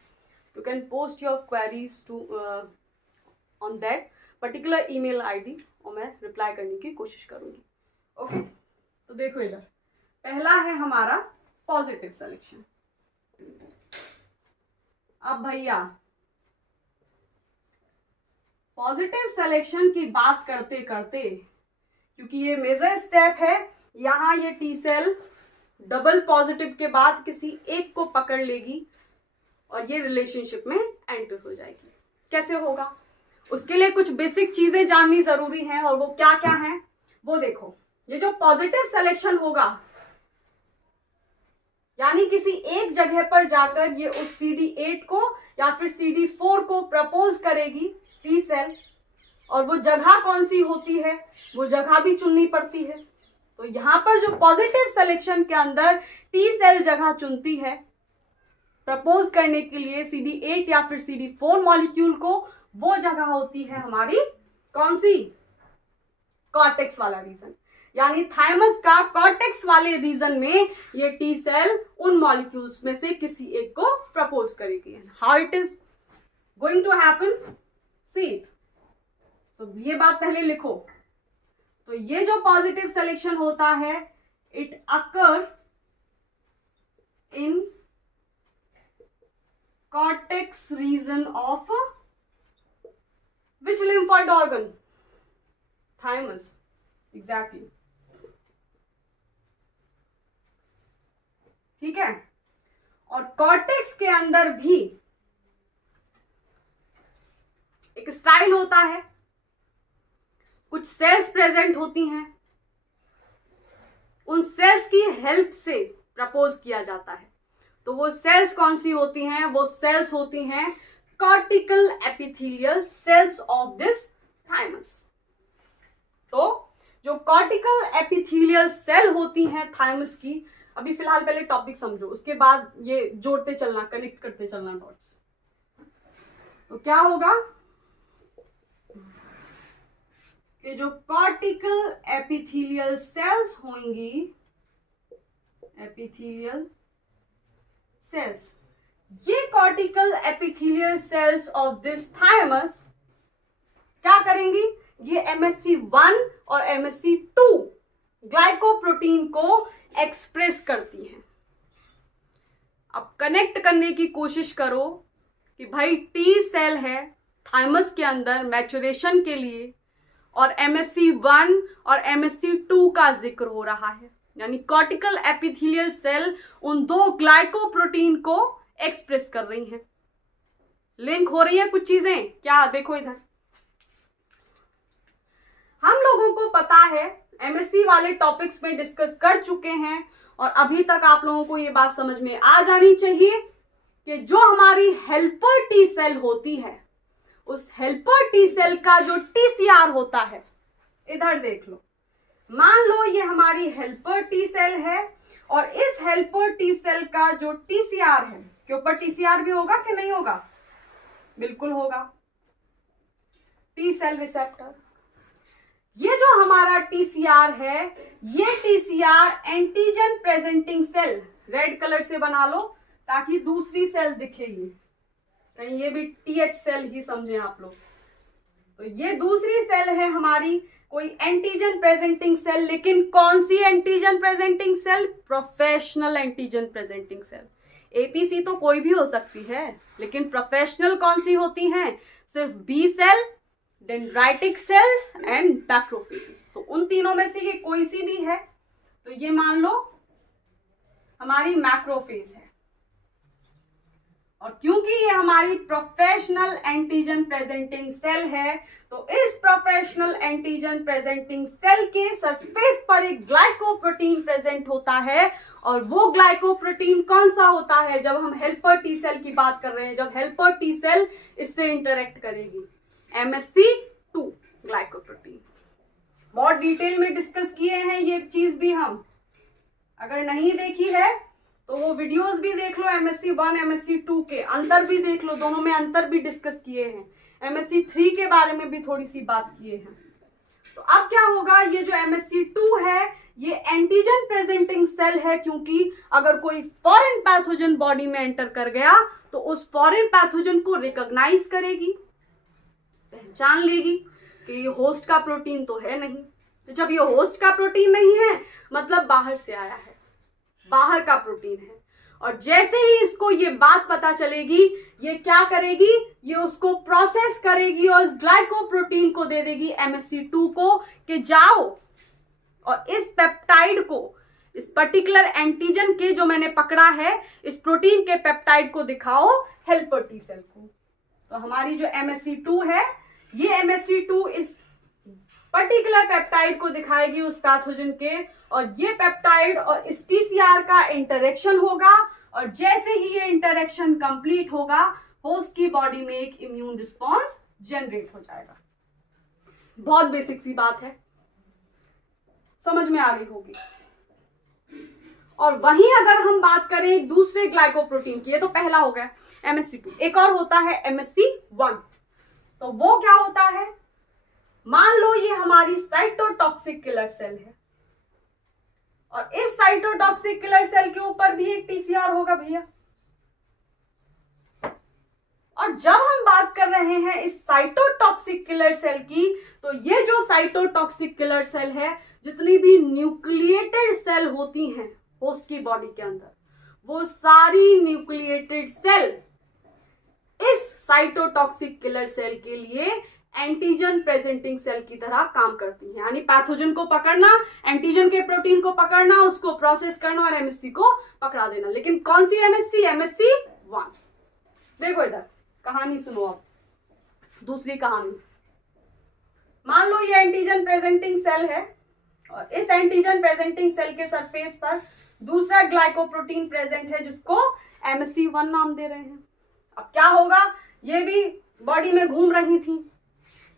you can post your queries to on that particular email ID और मैं रिप्लाई करने की कोशिश करूंगी, ओके। तो देखो इधर पहला है हमारा पॉजिटिव सिलेक्शन। अब भैया पॉजिटिव सिलेक्शन की बात करते करते, क्योंकि ये मेजर स्टेप है, यहां ये टी सेल डबल पॉजिटिव के बाद किसी एक को पकड़ लेगी और ये रिलेशनशिप में एंटर हो जाएगी। कैसे होगा, उसके लिए कुछ बेसिक चीजें जाननी जरूरी हैं, और वो क्या क्या हैं वो देखो। ये जो पॉजिटिव सिलेक्शन होगा यानी किसी एक जगह पर जाकर ये उस CD8 को या फिर CD4 को प्रपोज करेगी टी सेल, और वो जगह कौन सी होती है, वो जगह भी चुननी पड़ती है। तो यहां पर जो पॉजिटिव सिलेक्शन के अंदर टी सेल जगह चुनती है प्रपोज करने के लिए CD8 या फिर CD4 मॉलिक्यूल को, वो जगह होती है हमारी कौन सी, कॉर्टेक्स वाला रीजन। यानी थाइमस का कॉर्टेक्स वाले रीजन में ये टी सेल उन मॉलिक्यूल्स में से किसी एक को प्रपोज करेगी। How it is going to happen, see it. तो ये बात पहले लिखो। तो ये जो पॉजिटिव सिलेक्शन होता है, it occur in cortex region of which lymphoid organ, thymus, exactly. ठीक है। और कॉर्टेक्स के अंदर भी एक स्टाइल होता है, कुछ सेल्स प्रेजेंट होती हैं, उन सेल्स की हेल्प से प्रपोज किया जाता है। तो वो सेल्स कौन सी होती हैं, वो सेल्स होती हैं cortical epithelial cells of this thymus. तो जो कॉर्टिकल एपिथेलियल सेल होती हैं थाइमस की, अभी फिलहाल पहले टॉपिक समझो, उसके बाद ये जोड़ते चलना, कनेक्ट करते चलना डॉट्स। तो क्या होगा कि जो कॉर्टिकल एपिथेलियल सेल्स होंगी, एपिथेलियल सेल्स, ये cortical epithelial cells of this thymus क्या करेंगी, ये MSC1 और MSC2 ग्लाइकोप्रोटीन को एक्सप्रेस करती हैं। अब कनेक्ट करने की कोशिश करो कि भाई टी सेल है थाइमस के अंदर मैचुरेशन के लिए, और MSC1 और MSC2 का जिक्र हो रहा है, यानी कॉर्टिकल एपिथेलियल सेल उन दो ग्लाइकोप्रोटीन को एक्सप्रेस कर रही हैं। लिंक हो रही है कुछ चीजें क्या, देखो इधर। हम लोगों को पता है, MSc वाले टॉपिक्स में डिस्कस कर चुके हैं, और अभी तक आप लोगों को ये बात समझ में आ जानी चाहिए कि जो हमारी हेल्पर टी सेल होती है, उस हेल्पर टी सेल का जो TCR होता है, इधर देख लो, मान लो ये हमारी हेल्पर टी सेल है, और इस हेल्पर टी सेल का जो TCR है, इसके ऊपर TCR भी होगा कि नहीं होगा, बिल्कुल होगा, टी सेल रिसेप्टर। ये जो हमारा TCR है, ये TCR antigen presenting cell, red colour से बना लो ताकि दूसरी सेल दिखे, ये कहीं ये भी TH सेल ही समझे आप लोग। तो ये दूसरी सेल है हमारी, कोई एंटीजन प्रेजेंटिंग सेल, लेकिन कौन सी antigen presenting cell, professional antigen presenting cell. APC तो कोई भी हो सकती है, लेकिन प्रोफेशनल कौन सी होती हैं, सिर्फ B cell, dendritic cells and macrophages. तो उन तीनों में से ये कोई सी भी है, तो ये मान लो हमारी मैक्रोफेज है। और क्योंकि ये हमारी प्रोफेशनल एंटीजन प्रेजेंटिंग सेल है, तो इस प्रोफेशनल एंटीजन प्रेजेंटिंग सेल के सरफेस पर एक ग्लाइकोप्रोटीन प्रेजेंट होता है, और वो ग्लाइकोप्रोटीन कौन सा होता है, जब हम हेल्पर टी सेल की बात कर रहे हैं, जब हेल्पर टी सेल इससे इंटरेक्ट करेगी, MSC2 ग्लाइकोप्रोटीन। बहुत डिटेल में डिस्कस किए हैं ये चीज भी हम, अगर नहीं देखी है तो वो वीडियोस भी देख लो, MSC1 MSC2 के अंतर भी देख लो, दोनों में अंतर भी डिस्कस किए हैं, MSC3 के बारे में भी थोड़ी सी बात किए हैं। तो अब क्या होगा, ये जो MSC2 है ये एंटीजन प्रेजेंटिंग सेल है, क्योंकि अगर कोई फॉरेन पैथोजन बॉडी में एंटर कर गया तो उस फॉरेन पैथोजन को रिकॉग्नाइज करेगी, पहचान लेगी कि ये होस्ट का प्रोटीन तो है नहीं। तो जब ये होस्ट का प्रोटीन नहीं है, मतलब बाहर से आया है, बाहर का प्रोटीन है, और जैसे ही इसको ये बात पता चलेगी, ये क्या करेगी, ये उसको प्रोसेस करेगी और इस ग्लाइकोप्रोटीन को दे देगी MSC2 को कि जाओ और इस पेप्टाइड को, इस पर्टिकुलर एंटीजन के जो मैंने पकड़ा है, इस प्रोटीन के पेप्टाइड को दिखाओ हेल्पर टी सेल को। तो हमारी जो MSC2 है, ये MSC2 इस पर्टिकुलर पेप्टाइड को दिखाएगी उस पैथोजन के, और ये पेप्टाइड और इस टीसीआर का इंटरेक्शन होगा, और जैसे ही ये इंटरेक्शन कंप्लीट होगा होस्ट की बॉडी में एक इम्यून रिस्पॉन्स जनरेट हो जाएगा। बहुत बेसिक सी बात है, समझ में आ गई होगी। और वहीं अगर हम बात करें दूसरे ग्लाइकोप्रोटीन की, ये तो पहला हो गया MSC2, एक और होता है MSC1। तो वो क्या होता है, मान लो ये हमारी साइटोटॉक्सिक किलर सेल है, और इस साइटोटॉक्सिक किलर सेल के ऊपर भी एक टीसीआर होगा भैया। और जब हम बात कर रहे हैं इस साइटोटॉक्सिक किलर सेल की, तो ये जो साइटोटॉक्सिक किलर सेल है, जितनी भी न्यूक्लिएटेड सेल होती हैं होस्ट की बॉडी के अंदर, वो सारी न्यूक्लिएटेड सेल इस साइटोटॉक्सिक किलर सेल के लिए एंटीजन प्रेजेंटिंग सेल की तरह काम करती हैं। यानी पैथोजन को पकड़ना, एंटीजन के प्रोटीन को पकड़ना, उसको प्रोसेस करना और एमएससी को पकड़ा देना। लेकिन कौन सी एमएससी? MSC1। देखो इधर कहानी सुनो। अब दूसरी कहानी, मान लो ये एंटीजन प्रेजेंटिंग सेल है, और इस एंटीजन प्रेजेंटिंग सेल के सरफेस पर दूसरा ग्लाइकोप्रोटीन प्रेजेंट है, जिसको MSC1 नाम दे रहे हैं। अब क्या होगा, ये भी बॉडी में घूम रही थी,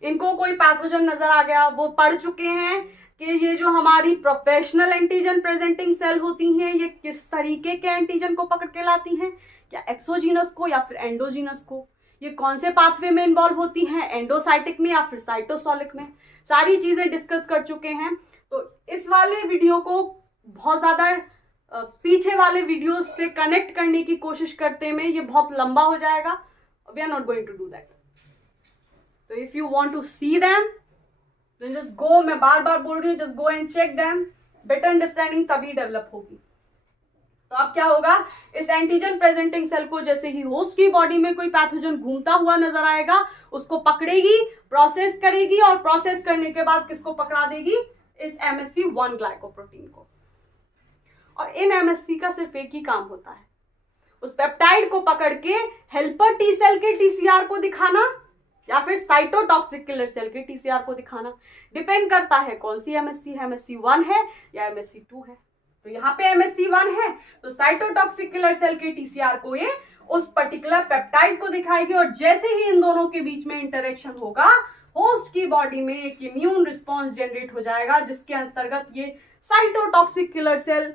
इनको कोई पैथोजन नजर आ गया, वो पढ़ चुके हैं कि ये जो हमारी प्रोफेशनल एंटीजन प्रेजेंटिंग सेल होती हैं, ये किस तरीके के एंटीजन को पकड़ के लाती हैं, क्या एक्सोजीनस को या फिर एंडोजीनस को, ये कौन से पाथवे में इन्वॉल्व होती हैं, एंडोसाइटिक में या फिर साइटोसोलिक में, सारी चीजें डिस्कस कर चुके हैं। तो इस वाले वीडियो को बहुत ज्यादा पीछे वाले वीडियोस से कनेक्ट करने की कोशिश करते में ये बहुत लंबा हो जाएगा। We are not going to do that. तो if you want to see them then just go, मैं बार बार बोल रही हूँ, just go and check them, better understanding तभी डेवलप होगी। तो अब क्या होगा, इस एंटीजन प्रेजेंटिंग सेल को जैसे ही होस्ट की बॉडी में कोई पैथोजन घूमता हुआ नजर आएगा, उसको पकड़ेगी, प्रोसेस करेगी, और प्रोसेस करने के बाद किसको पकड़ा देगी, इस MSC1 ग्लाइकोप्रोटीन को। और इन MSC का सिर्फ एक ही काम होता है, उस पेप्टाइड को पकड़ के हेल्पर टी सेल के TCR को दिखाना, या फिर साइटोटॉक्सिक किलर सेल के TCR को दिखाना। डिपेंड करता है कौन सी MSC, MSC1 है या MSC2 है। तो यहाँ पे MSC1 है, तो साइटोटॉक्सिक किलर सेल के TCR को ये उस पर्टिकुलर पेप्टाइड को दिखाएगी, और जैसे ही इन दोनों के बीच में इंटरेक्शन होगा, होस्ट की बॉडी में एक इम्यून रिस्पॉन्स जनरेट हो जाएगा, जिसके अंतर्गत ये साइटोटॉक्सिक किलर सेल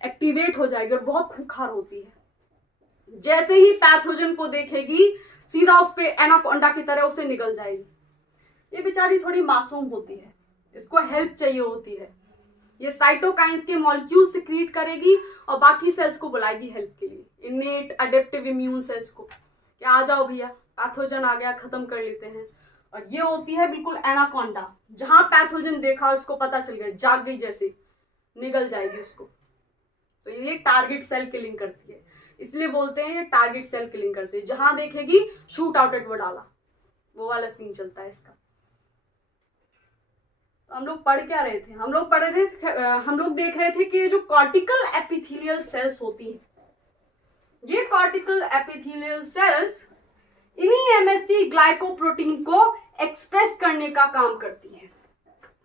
एक्टिवेट हो जाएगी और बहुत खूंखार होती है। जैसे ही पैथोजन को देखेगी, सीधा उस पे एनाकोंडा की तरह उसे निगल जाएगी। ये बेचारी थोड़ी मासूम होती है, इसको हेल्प चाहिए होती है। ये साइटोकाइंस के मॉलिक्यूल सिक्रीट करेगी और बाकी सेल्स को बुलाएगी हेल्प के लिए, इनेट अडेप्टिव इम्यून सेल्स को, कि आ जाओ भैया पैथोजन आ गया, खत्म कर लेते हैं। और ये होती है बिल्कुल एनाकोंडा, जहां पैथोजन देखा उसको पता चल गया, जाग गई, जैसे निगल जाएगी उसको। तो ये टारगेट सेल किलिंग करती है, इसलिए बोलते हैं ये टारगेट सेल किलिंग करते हैं। जहां देखेगी शूट आउट एट वो डाला, वो वाला सीन चलता है इसका। तो हम लोग पढ़ क्या रहे थे, हम लोग देख रहे थे कि जो कॉर्टिकल एपिथेलियल सेल्स होती हैं, ये कॉर्टिकल एपिथेलियल सेल्स इन्हीं MSC ग्लाइकोप्रोटीन को एक्सप्रेस करने का काम करती है।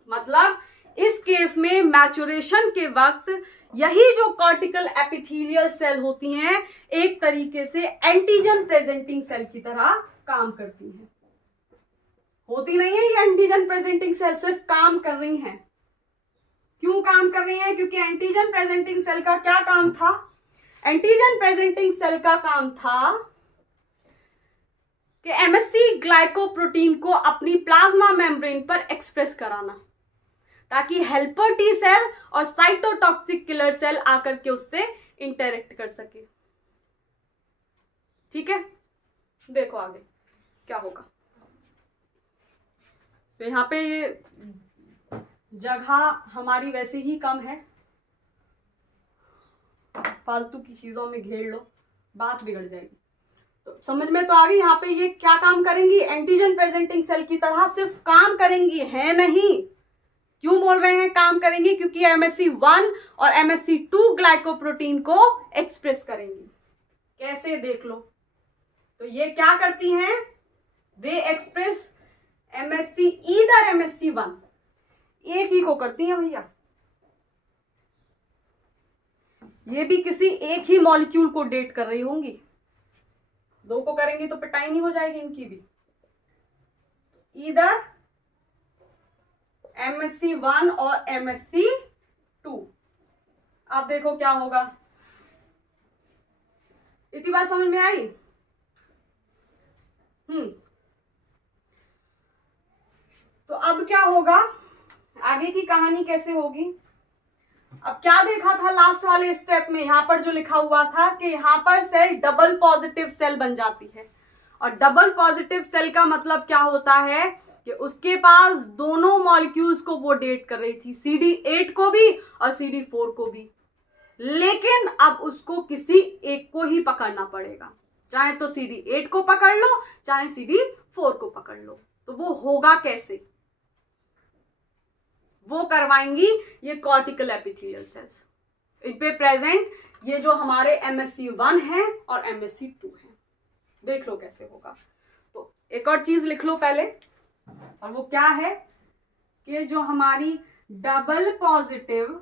मतलब इस केस में मैचुरेशन के वक्त यही जो कॉर्टिकल एपिथेलियल सेल होती हैं, एक तरीके से एंटीजन प्रेजेंटिंग सेल की तरह काम करती हैं। होती नहीं है ये एंटीजन प्रेजेंटिंग सेल, सिर्फ काम कर रही हैं। क्यों काम कर रही हैं? क्योंकि एंटीजन प्रेजेंटिंग सेल का क्या काम था? एंटीजन प्रेजेंटिंग सेल का काम था कि MSC ग्लाइकोप्रोटीन को अपनी प्लाज्मा मेम्ब्रेन पर एक्सप्रेस कराना, ताकि हेल्पर टी सेल और साइटोटॉक्सिक किलर सेल आकर के उससे इंटरेक्ट कर सके। ठीक है, देखो आगे क्या होगा। तो यहां पे ये जगह हमारी वैसे ही कम है, फालतू की चीजों में घेर लो, बात बिगड़ जाएगी। तो समझ में तो आ गई यहाँ पे ये क्या काम करेंगी, एंटीजन प्रेजेंटिंग सेल की तरह सिर्फ काम करेंगी, है नहीं। क्यों बोल रहे हैं काम करेंगी? क्योंकि MSC1 और MSC2 ग्लाइकोप्रोटीन को एक्सप्रेस करेंगी। कैसे, देख लो। तो ये क्या करती हैं, दे एक्सप्रेस MSC, ईदर MSC1 एक ही को करती है भैया, ये भी किसी एक ही मॉलिक्यूल को डेट कर रही होंगी, दो को करेंगी तो पिटाई नहीं हो जाएगी इनकी भी। इधर MsC1 और MsC2। अब देखो क्या होगा, इतनी बात समझ में आई? तो अब क्या होगा, आगे की कहानी कैसे होगी? अब क्या देखा था लास्ट वाले स्टेप में, यहां पर जो लिखा हुआ था कि यहां पर सेल डबल पॉजिटिव सेल बन जाती है, और डबल पॉजिटिव सेल का मतलब क्या होता है कि उसके पास दोनों मॉलिक्यूल्स को वो डेट कर रही थी, CD8 को भी और CD4 को भी, लेकिन अब उसको किसी एक को ही पकड़ना पड़ेगा, चाहे तो CD8 को पकड़ लो चाहे CD4 को पकड़ लो। तो वो होगा कैसे, वो करवाएंगी ये कॉर्टिकल एपिथेलियल सेल्स, इन पे प्रेजेंट ये जो हमारे MsC1 है और MsC2 है। देख लो कैसे होगा। तो एक और चीज लिख लो पहले, और वो क्या है कि जो हमारी डबल पॉजिटिव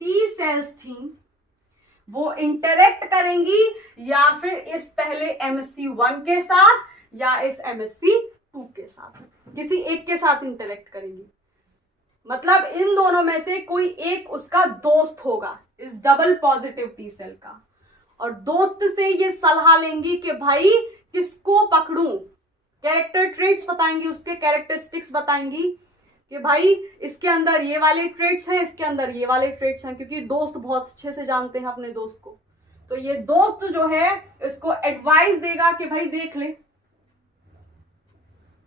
T सेल्स थी वो इंटरेक्ट करेंगी या फिर इस पहले MsC1 के साथ या इस MsC2 के साथ, किसी एक के साथ इंटरेक्ट करेंगी। मतलब इन दोनों में से कोई एक उसका दोस्त होगा इस डबल पॉजिटिव टी सेल का, और दोस्त से ये सलाह लेंगी कि भाई किसको पकड़ूं, कैरेक्टर ट्रेट्स बताएंगी, उसके कैरेक्टरिस्टिक्स बताएंगी कि भाई इसके अंदर ये वाले ट्रेट्स हैं, इसके अंदर ये वाले ट्रेट्स हैं, क्योंकि दोस्त बहुत अच्छे से जानते हैं अपने दोस्त को। तो ये दोस्त जो है इसको एडवाइस देगा कि भाई देख ले,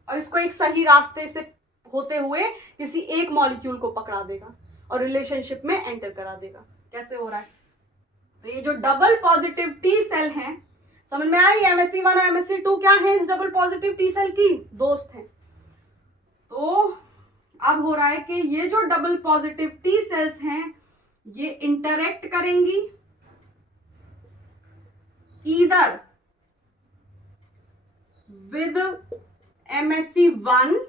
और इसको एक सही रास्ते से होते हुए किसी एक मॉलिक्यूल को पकड़ा देगा और रिलेशनशिप में एंटर करा देगा। कैसे हो रहा है? तो ये जो डबल पॉजिटिव टी सेल हैं, समझ में आई? MsC1 और MsC2 क्या है इस डबल पॉजिटिव टी सेल की? दोस्त हैं। तो अब हो रहा है कि ये जो डबल पॉजिटिव टी सेल्स हैं ये इंटरेक्ट करेंगी ईदर विद MsC1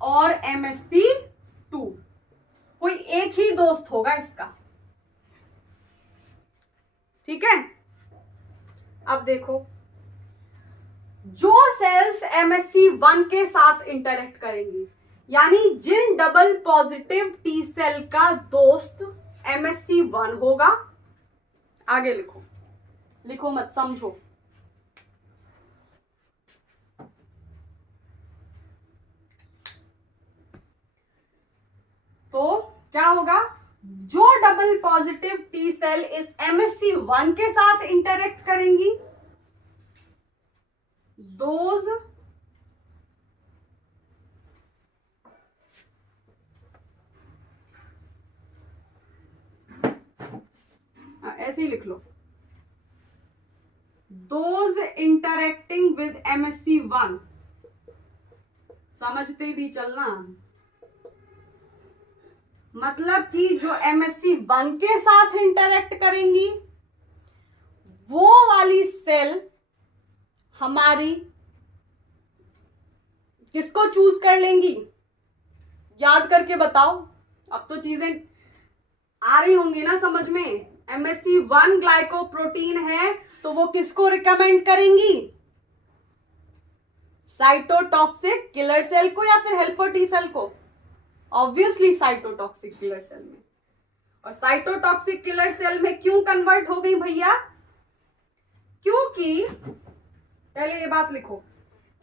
और MsC2, कोई एक ही दोस्त होगा इसका, ठीक है? अब देखो, जो सेल्स MsC1 के साथ इंटरेक्ट करेंगी, यानी जिन डबल पॉजिटिव टी सेल का दोस्त MsC1 होगा, आगे लिखो, लिखो मत, समझो। तो क्या होगा, जो डबल पॉजिटिव टी सेल इस MsC1 के साथ इंटरेक्ट करेंगी, दोज ऐसे ही लिख लो, दोज इंटरेक्टिंग विद MsC1, समझते भी चलना, मतलब कि जो MsC1 के साथ इंटरेक्ट करेंगी वो वाली सेल हमारी किसको चूज कर लेंगी? याद करके बताओ, अब तो चीजें आ रही होंगी ना समझ में। MsC1 ग्लाइकोप्रोटीन है तो वो किसको रिकमेंड करेंगी? साइटोटॉक्सिक किलर सेल को या फिर हेल्पर टी सेल को? ऑब्वियसली साइटोटॉक्सिक किलर सेल में। और साइटोटॉक्सिक किलर सेल में क्यों कन्वर्ट हो गई भैया? क्योंकि पहले ये बात लिखो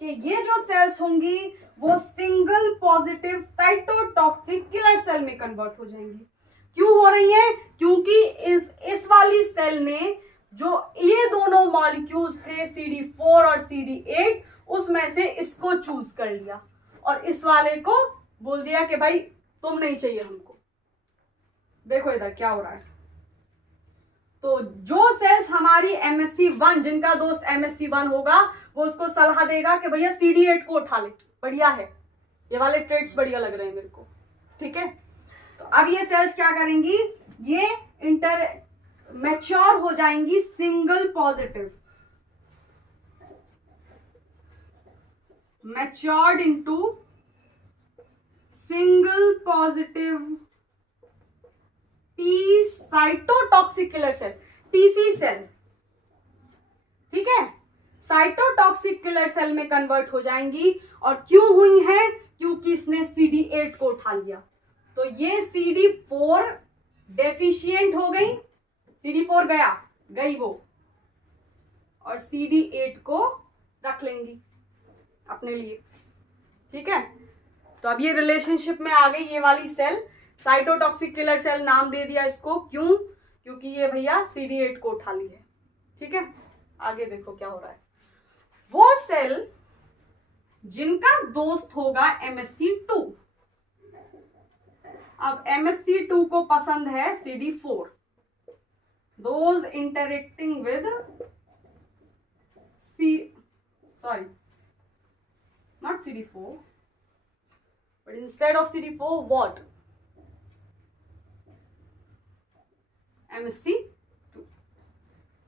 कि ये जो सेल्स होंगी वो single positive cytotoxic killer cell में कन्वर्ट हो जाएंगी। क्यों हो रही है? क्योंकि इस वाली सेल ने जो ये दोनों मॉलिक्यूल्स थे CD4 और CD8, उसमें से इसको चूज कर लिया और इस वाले को बोल दिया कि भाई तुम नहीं चाहिए हमको। देखो इधर क्या हो रहा है। तो जो सेल्स हमारी MsC1, जिनका दोस्त MsC1 होगा, वो उसको सलाह देगा कि भैया CD8 को उठा ले, बढ़िया है, ये वाले ट्रेड्स बढ़िया लग रहे हैं मेरे को, ठीक है। तो अब ये सेल्स क्या करेंगी, ये मैच्योर हो जाएंगी single positive, matured into single positive T cytotoxic killer cell, TC cell, ठीक है, साइटोटॉक्सिक किलर सेल में कन्वर्ट हो जाएंगी। और क्यों हुई है? क्योंकि इसने CD8 को उठा लिया। तो ये CD4 डेफिशिएंट हो गई, CD4 गई वो, और CD8 को रख लेंगी अपने लिए, ठीक है। तो अब ये रिलेशनशिप में आ गई ये वाली सेल, साइटोटॉक्सिक किलर सेल नाम दे दिया इसको। क्यों? क्योंकि ये भैया CD8 को उठा ली है, ठीक है। आगे देखो क्या हो रहा है। वो सेल जिनका दोस्त होगा MSC2, अब MSC2 को पसंद है CD4, those interacting with not CD4, but instead of CD4 what? MSC2।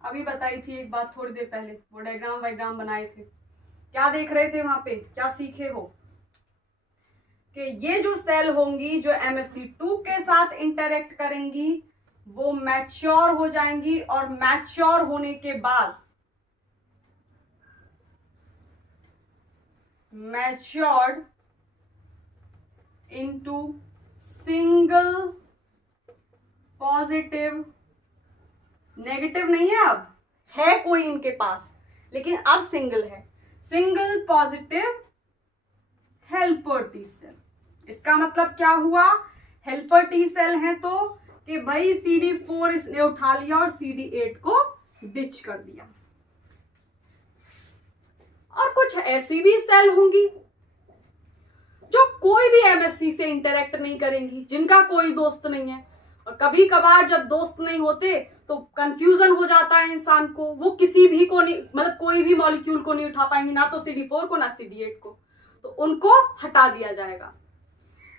अभी बताई थी एक बात थोड़ी देर पहले, वो डायग्राम बनाए थे, क्या देख रहे थे वहां पे, क्या सीखे हो कि ये जो सेल होंगी जो MSC2 के साथ इंटरेक्ट करेंगी वो मैच्योर हो जाएंगी, और मैच्योर होने के बाद matured into single positive, negative नहीं है, अब है कोई इनके पास लेकिन अब सिंगल है, single positive helper T cell. इसका मतलब क्या हुआ? हेल्पर टी सेल है तो कि भाई CD4 इसने उठा लिया और CD8 को डिच कर दिया। और कुछ ऐसी भी सेल होंगी जो कोई भी MSC से इंटरेक्ट नहीं करेंगी, जिनका कोई दोस्त नहीं है। और कभी कभार जब दोस्त नहीं होते तो कंफ्यूजन हो जाता है इंसान को, वो किसी भी को नहीं, मतलब कोई भी मॉलिक्यूल को नहीं उठा पाएंगे, ना तो CD4 को ना CD8 को, तो उनको हटा दिया जाएगा।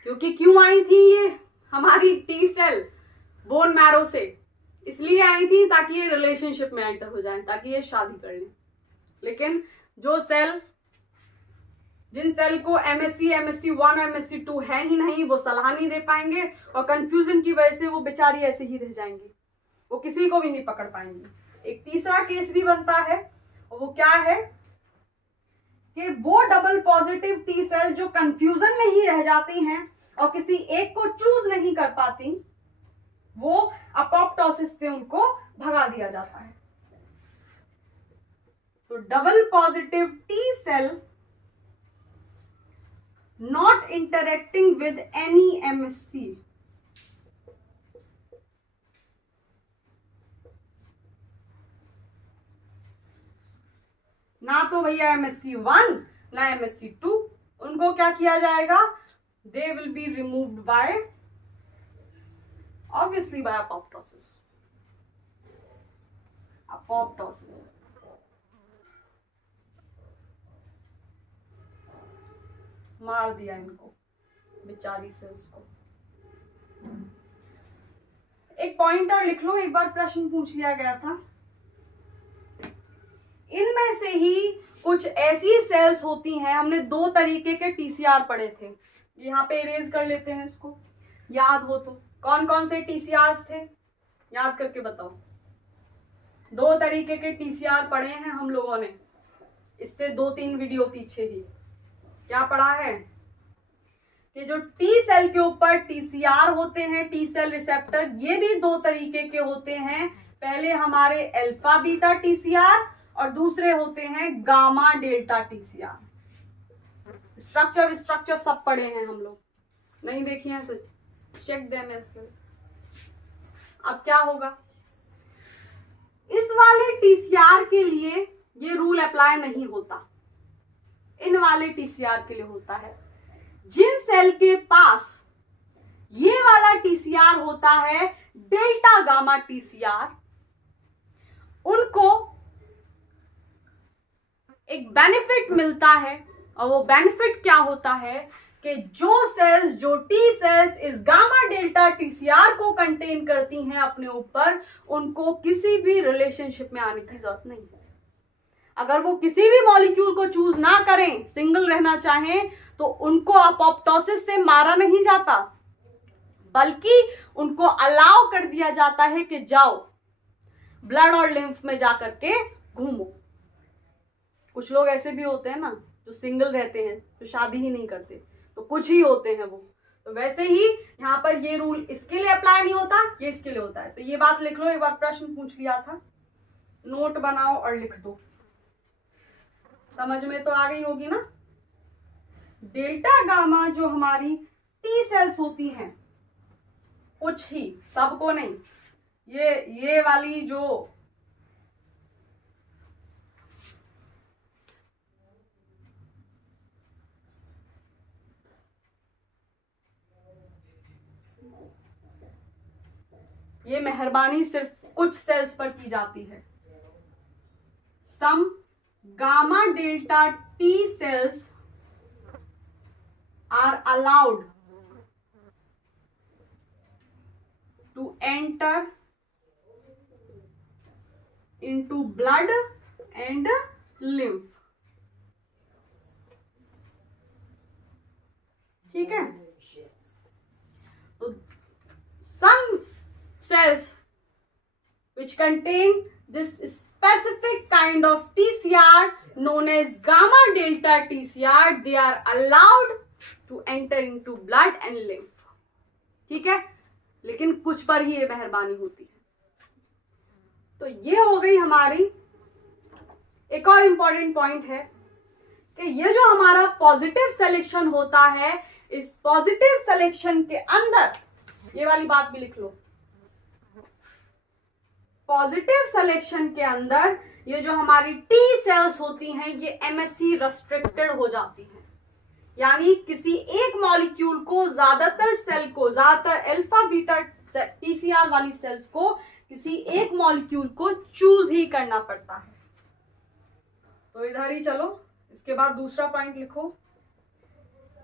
क्योंकि क्यों आई थी ये हमारी टी सेल बोन मैरो से? इसलिए आई थी ताकि ये रिलेशनशिप में एंटर हो जाए, ताकि ये शादी कर लें। लेकिन जो सेल, जिन सेल को MSC1 और MSC2 है ही नहीं, वो सलाह नहीं दे पाएंगे, और कंफ्यूजन की वजह से वो बेचारी ऐसे ही रह जाएंगी, वो किसी को भी नहीं पकड़ पाएंगी। एक तीसरा केस भी बनता है, और वो क्या है कि वो डबल पॉजिटिव टी सेल जो कंफ्यूजन में ही रह जाती हैं और किसी एक को चूज नहीं कर पाती, वो अपोप्टोसिस से उनको भगा दिया जाता है। तो double positive T cell not interacting with any MSC, ना तो भैया MSC1 ना MSC2, उनको क्या किया जाएगा? They will be removed by, obviously by apoptosis। apoptosis मार दिया इनको, बेचारी सेल्स को। एक पॉइंटर लिख लो, एक बार प्रश्न पूछ लिया गया था, इनमें से ही कुछ ऐसी सेल्स होती हैं, हमने 2 तरीके के TCR पढ़े थे, यहाँ पे इरेज कर लेते हैं इसको, याद हो तो। कौन कौन से TCRs थे, याद करके बताओ। 2 तरीके के TCR पढ़े हैं हम लोगों ने, इससे 2-3 वीडियो पीछे ही। क्या पढ़ा है कि जो टी सेल के ऊपर TCR होते हैं, टी सेल रिसेप्टर, ये भी 2 तरीके के होते हैं। पहले हमारे अल्फा बीटा TCR और दूसरे होते हैं गामा डेल्टा TCR। स्ट्रक्चर सब पढ़े हैं हम लोग, नहीं देखे हैं तो चेक देम एज वेल। अब क्या होगा, इस वाले TCR के लिए ये रूल अप्लाई नहीं होता, इन वाले TCR के लिए होता है। जिन सेल के पास ये वाला TCR होता है, डेल्टा गामा TCR, उनको एक बेनिफिट मिलता है। और वो बेनिफिट क्या होता है कि जो सेल्स, जो टी सेल्स इस गामा डेल्टा TCR को कंटेन करती हैं अपने ऊपर, उनको किसी भी रिलेशनशिप में आने की जरूरत नहीं है। अगर वो किसी भी मॉलिक्यूल को चूज ना करें, सिंगल रहना चाहें, तो उनको अपोप्टोसिस से मारा नहीं जाता, बल्कि उनको अलाउ कर दिया जाता है कि जाओ ब्लड और लिम्फ में जाकर के घूमो। कुछ लोग ऐसे भी होते हैं ना जो सिंगल रहते हैं, जो शादी ही नहीं करते, तो कुछ ही होते हैं वो। तो वैसे ही यहाँ पर ये रूल इसके लिए अप्लाई नहीं होता, ये इसके लिए होता है। तो ये बात लिख लो, एक बार प्रश्न पूछ लिया था, नोट बनाओ और लिख दो। समझ में तो आ गई होगी ना। डेल्टा गामा जो हमारी टी सेल्स होती हैं, कुछ ही, सबको नहीं, ये वाली जो ये मेहरबानी सिर्फ कुछ सेल्स पर की जाती है। Some gamma delta T cells are allowed to enter into blood and lymph। ठीक है, तो some cells which contain this specific kind of TCR known as gamma delta TCR, they are allowed to enter into blood and lymph। ठीक है, लेकिन कुछ पर ही ये मेहरबानी होती है। तो ये हो गई हमारी एक और इंपॉर्टेंट पॉइंट है कि ये जो हमारा पॉजिटिव सिलेक्शन होता है, इस पॉजिटिव सिलेक्शन के अंदर, ये वाली बात भी लिख लो, पॉजिटिव सिलेक्शन के अंदर ये जो हमारी टी सेल्स होती हैं, ये MSC रेस्ट्रिक्टेड हो जाती हैं। यानी किसी एक मॉलिक्यूल को, ज्यादातर सेल को, ज्यादातर अल्फा बीटा TCR वाली सेल्स को किसी एक मॉलिक्यूल को चूज ही करना पड़ता है। तो इधर ही चलो, इसके बाद दूसरा पॉइंट लिखो,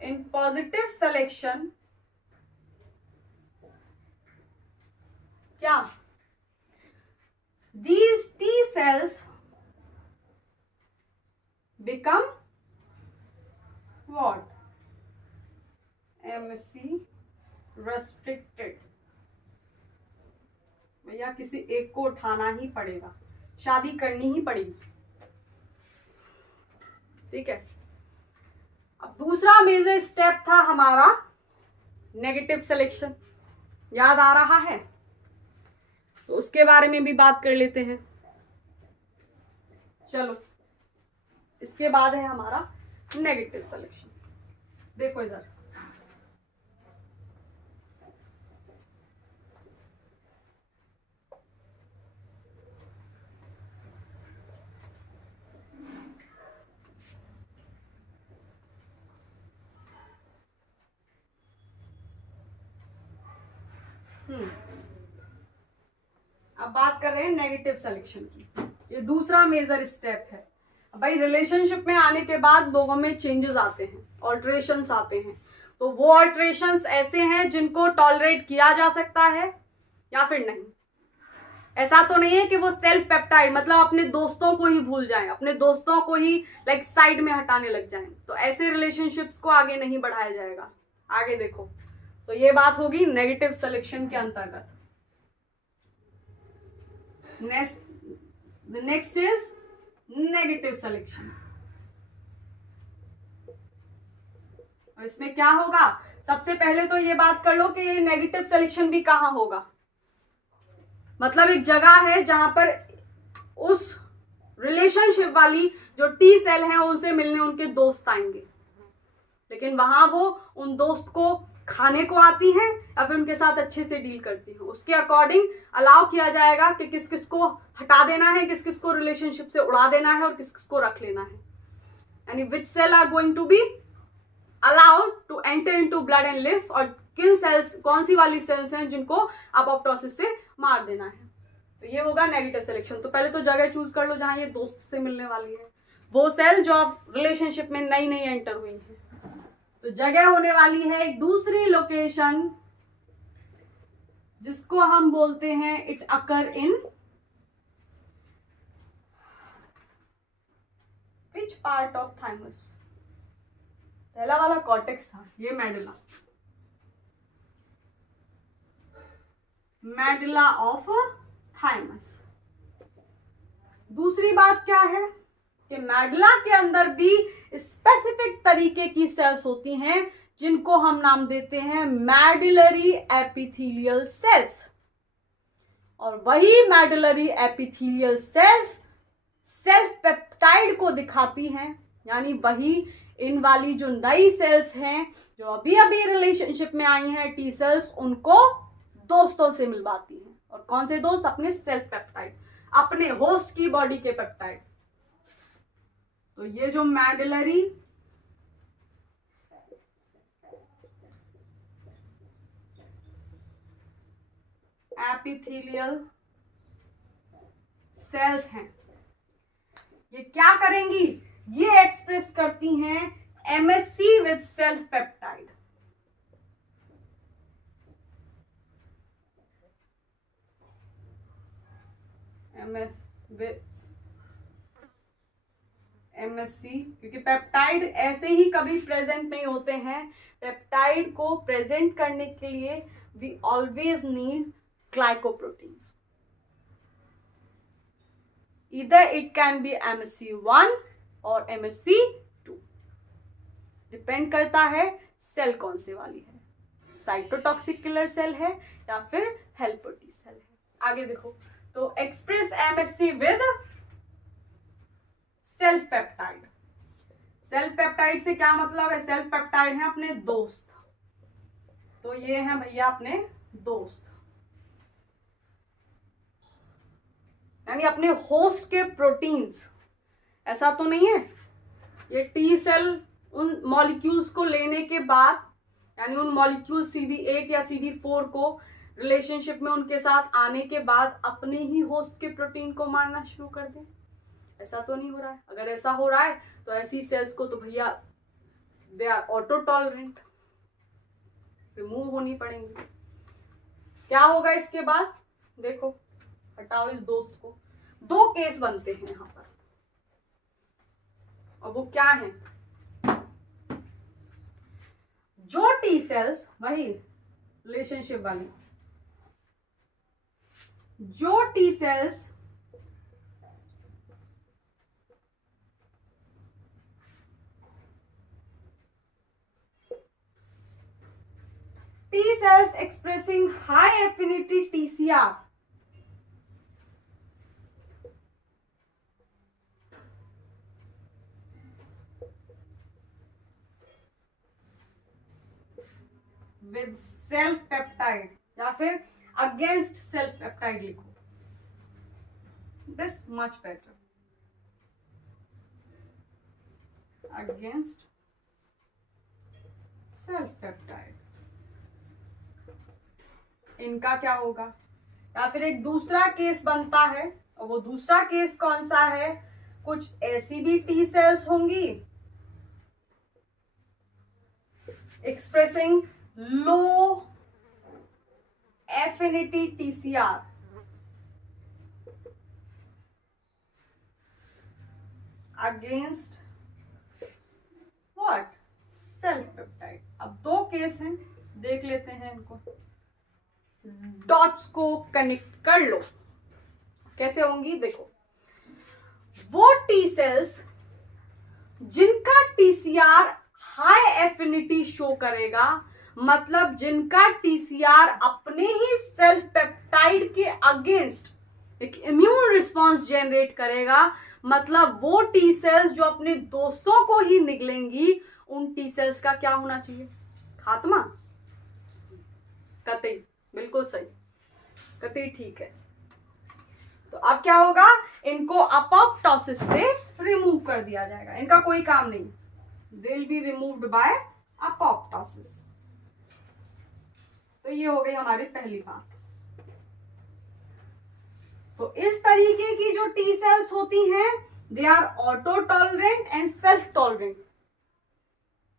इन पॉजिटिव सिलेक्शन क्या these T cells become what? MSC restricted। भैया किसी एक को उठाना ही पड़ेगा, शादी करनी ही पड़ेगी। ठीक है, अब दूसरा मेजर स्टेप था हमारा नेगेटिव सिलेक्शन, याद आ रहा है? तो उसके बारे में भी बात कर लेते हैं। चलो, इसके बाद है हमारा नेगेटिव सिलेक्शन। देखो इधर, अब बात कर रहे हैं नेगेटिव सिलेक्शन की। ये दूसरा मेजर स्टेप है। भाई रिलेशनशिप में आने के बाद लोगों में चेंजेस आते हैं, ऑल्टरेशंस आते हैं। तो वो ऑल्टरेशंस ऐसे हैं जिनको टॉलरेट किया जा सकता है या फिर नहीं। ऐसा तो नहीं है कि वो सेल्फ पेप्टाइड, मतलब अपने दोस्तों को ही भूल जाएं, अपने दोस्तों को ही लाइक साइड में हटाने लग जाएं। तो ऐसे रिलेशनशिप्स को आगे नहीं बढ़ाया जाएगा। आगे देखो, तो ये बात होगी नेगेटिव सिलेक्शन के अंतर्गत। Next is negative selection. और इसमें क्या होगा, सबसे पहले तो ये बात कर लो कि ये नेगेटिव सिलेक्शन भी कहां होगा। मतलब एक जगह है जहां पर उस रिलेशनशिप वाली जो टी सेल है उनसे मिलने उनके दोस्त आएंगे, लेकिन वहां वो उन दोस्त को खाने को आती हैं या फिर उनके साथ अच्छे से डील करती हैं। उसके अकॉर्डिंग अलाउ किया जाएगा कि किस किस को हटा देना है, किस किस को रिलेशनशिप से उड़ा देना है और किस किस को रख लेना है। यानी which cell are going to be allowed to enter into blood and lymph, और किन सेल्स, कौन सी वाली सेल्स हैं जिनको अपोप्टोसिस से मार देना है। तो ये होगा नेगेटिव सिलेक्शन। तो पहले तो जगह चूज कर लो जहां ये दोस्त से मिलने वाली है, वो सेल जो अब रिलेशनशिप में नई नई एंटर हुई है। तो जगह होने वाली है एक दूसरी लोकेशन जिसको हम बोलते हैं it occur in which part of thymus? पहला वाला कॉर्टेक्स था, ये मेडुला, मेडुला ऑफ थाइमस। दूसरी बात क्या है कि मेडुला के अंदर भी स्पेसिफिक तरीके की सेल्स होती हैं जिनको हम नाम देते हैं मेडुलरी एपिथेलियल सेल्स, और वही medullary epithelial cells self peptide को दिखाती हैं, यानी वही इन वाली जो नई सेल्स हैं जो अभी अभी रिलेशनशिप में आई हैं टी सेल्स, उनको दोस्तों से मिलवाती हैं। और कौन से दोस्त? अपने सेल्फ पेप्टाइड, अपने होस्ट की बॉडी के पेप्टाइड। तो ये जो मेडुलरी एपिथेलियल सेल्स हैं, ये क्या करेंगी? ये एक्सप्रेस करती हैं MSc with self peptide. MSc, क्योंकि पेप्टाइड ऐसे ही कभी प्रेजेंट नहीं होते हैं। पेप्टाइड को प्रेजेंट करने के लिए we always need glycoproteins. Either it can be MSC1 और MSC2, डिपेंड करता है सेल कौन से वाली है, साइटोटॉक्सिक किलर सेल है या फिर हेल्पर टी सेल है। आगे देखो, तो express MSc with self peptide. Self peptide से क्या मतलब है? सेल्फ पेप्टाइड है अपने दोस्त, तो ये है भैया अपने दोस्त, यानी अपने होस्ट के प्रोटीन्स। ऐसा तो नहीं है ये टी सेल उन मॉलिक्यूल्स को लेने के बाद, यानी उन मॉलिक्यूल CD8 या CD4 को रिलेशनशिप में उनके साथ आने के बाद अपने ही होस्ट के प्रोटीन को मारना शुरू कर दें। ऐसा तो नहीं हो रहा है। अगर ऐसा हो रहा है तो ऐसी सेल्स को तो भैया they are auto tolerant, remove होनी पड़ेंगी। क्या होगा इसके बाद? देखो, हटाओ इस दोस्त को। दो केस बनते हैं यहां पर, और वो क्या है? जो टी सेल्स, वही रिलेशनशिप वाली, जो T cells expressing high affinity TCR with self peptide या फिर against self peptide लिखो, this much better, against self peptide। इनका क्या होगा? या फिर एक दूसरा केस बनता है, और वो दूसरा केस कौन सा है? कुछ ऐसी भी टी सेल्स होंगी expressing low affinity TCR against what? Self peptide. अब दो केस हैं, देख लेते हैं इनको, डॉट्स को कनेक्ट कर लो। कैसे होंगी? देखो, वो टी सेल्स जिनका TCR हाई एफिनिटी शो करेगा, मतलब जिनका TCR अपने ही सेल्फ पेप्टाइड के अगेंस्ट एक इम्यून रिस्पॉन्स जनरेट करेगा, मतलब वो टी सेल्स जो अपने दोस्तों को ही निगलेंगी, उन टी सेल्स का क्या होना चाहिए? खात्मा। कतई बिल्कुल सही, कतई ठीक है। तो अब क्या होगा? इनको अपोप्टोसिस से रिमूव कर दिया जाएगा, इनका कोई काम नहीं, दे will be removed by apoptosis. तो ये हो गई हमारी पहली बात। तो इस तरीके की जो टी सेल्स होती हैं, they are auto tolerant and self tolerant,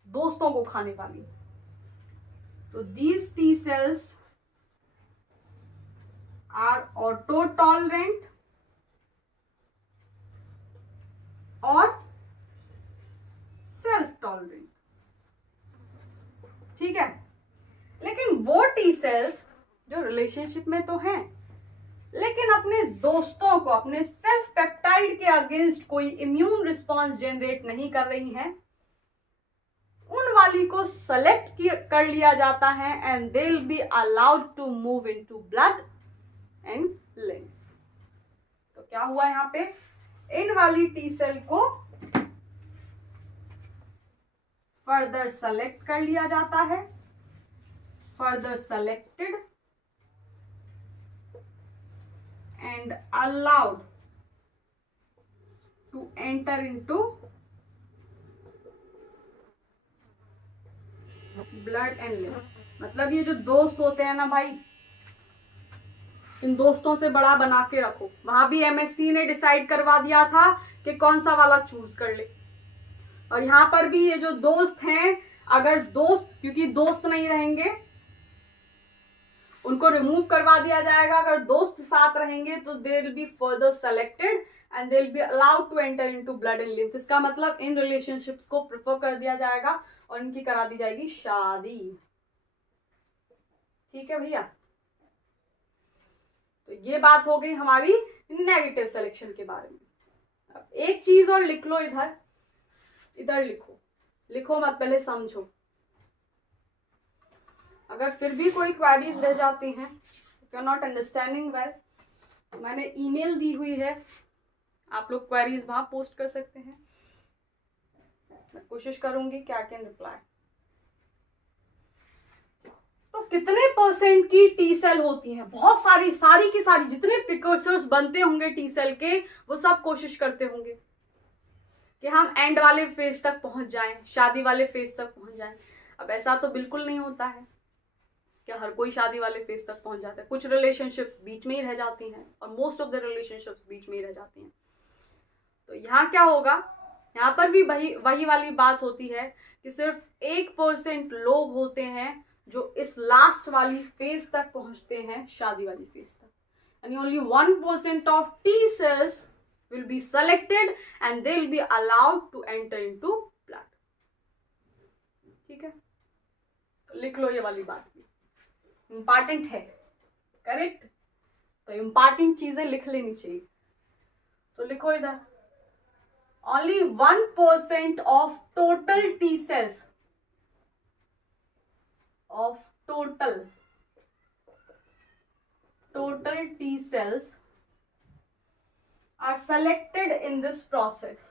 दोस्तों को खाने वाली। तो these T cells are auto tolerant और टॉलरेंट, ठीक है। लेकिन वो टी सेल्स जो रिलेशनशिप में तो हैं, लेकिन अपने दोस्तों को, अपने सेल्फ पेप्टाइड के अगेंस्ट कोई इम्यून रिस्पॉन्स जनरेट नहीं कर रही हैं, उन वाली को सेलेक्ट कर लिया जाता है and they will be allowed to move into blood and lymph. तो क्या हुआ यहां पे, इन वाली टी सेल को फर्दर सेलेक्ट कर लिया जाता है, further selected and allowed to enter into blood and lymph। मतलब ये जो दोस्त होते हैं ना भाई, इन दोस्तों से बड़ा बना के रखो। वहां भी एमएससी ने डिसाइड करवा दिया था कि कौन सा वाला चूज कर ले, और यहां पर भी ये जो दोस्त हैं, अगर दोस्त, क्योंकि दोस्त नहीं रहेंगे, उनको रिमूव करवा दिया जाएगा। अगर दोस्त साथ रहेंगे तो they will be further selected and they will be allowed to enter into blood and lymph. इसका मतलब इन रिलेशनशिप्स को प्रेफर कर दिया जाएगा और इनकी करा दी जाएगी शादी, ठीक है भैया। तो ये बात हो गई हमारी नेगेटिव सिलेक्शन के बारे में। अब एक चीज और लिख लो, इधर लिखो, लिखो मत, पहले समझो। अगर फिर भी कोई क्वेरीज रह जाती हैं, you are not understanding well, तो मैंने ईमेल दी हुई है, आप लोग क्वेरीज वहां पोस्ट कर सकते हैं, मैं कोशिश करूंगी कि आई कैन रिप्लाई। तो कितने परसेंट की टी सेल होती हैं? बहुत सारी की सारी जितने प्रिकर्सर्स बनते होंगे टी सेल के, वो सब कोशिश करते होंगे कि हम एंड वाले फेज तक पहुंच जाएं, शादी वाले फेज तक पहुंच जाएं। अब ऐसा तो बिल्कुल नहीं होता है कि हर कोई शादी वाले फेज तक पहुंच जाता है। कुछ रिलेशनशिप्स बीच में ही रह जाती हैं, और मोस्ट ऑफ द रिलेशनशिप्स बीच में ही रह जाती हैं। तो यहाँ क्या होगा, यहाँ पर भी वही वाली बात होती है कि सिर्फ 1% लोग होते हैं जो इस लास्ट वाली फेज तक पहुंचते हैं, शादी वाली फेज तक। यानी only 1% of T cells will be selected and they will be allowed to enter into blood, ठीक है। तो लिख लो ये वाली बात भी इंपॉर्टेंट है, करेक्ट। तो इंपॉर्टेंट चीजें लिख लेनी चाहिए। तो लिखो इधर, only 1% of total T cells, of total T cells are selected in this process.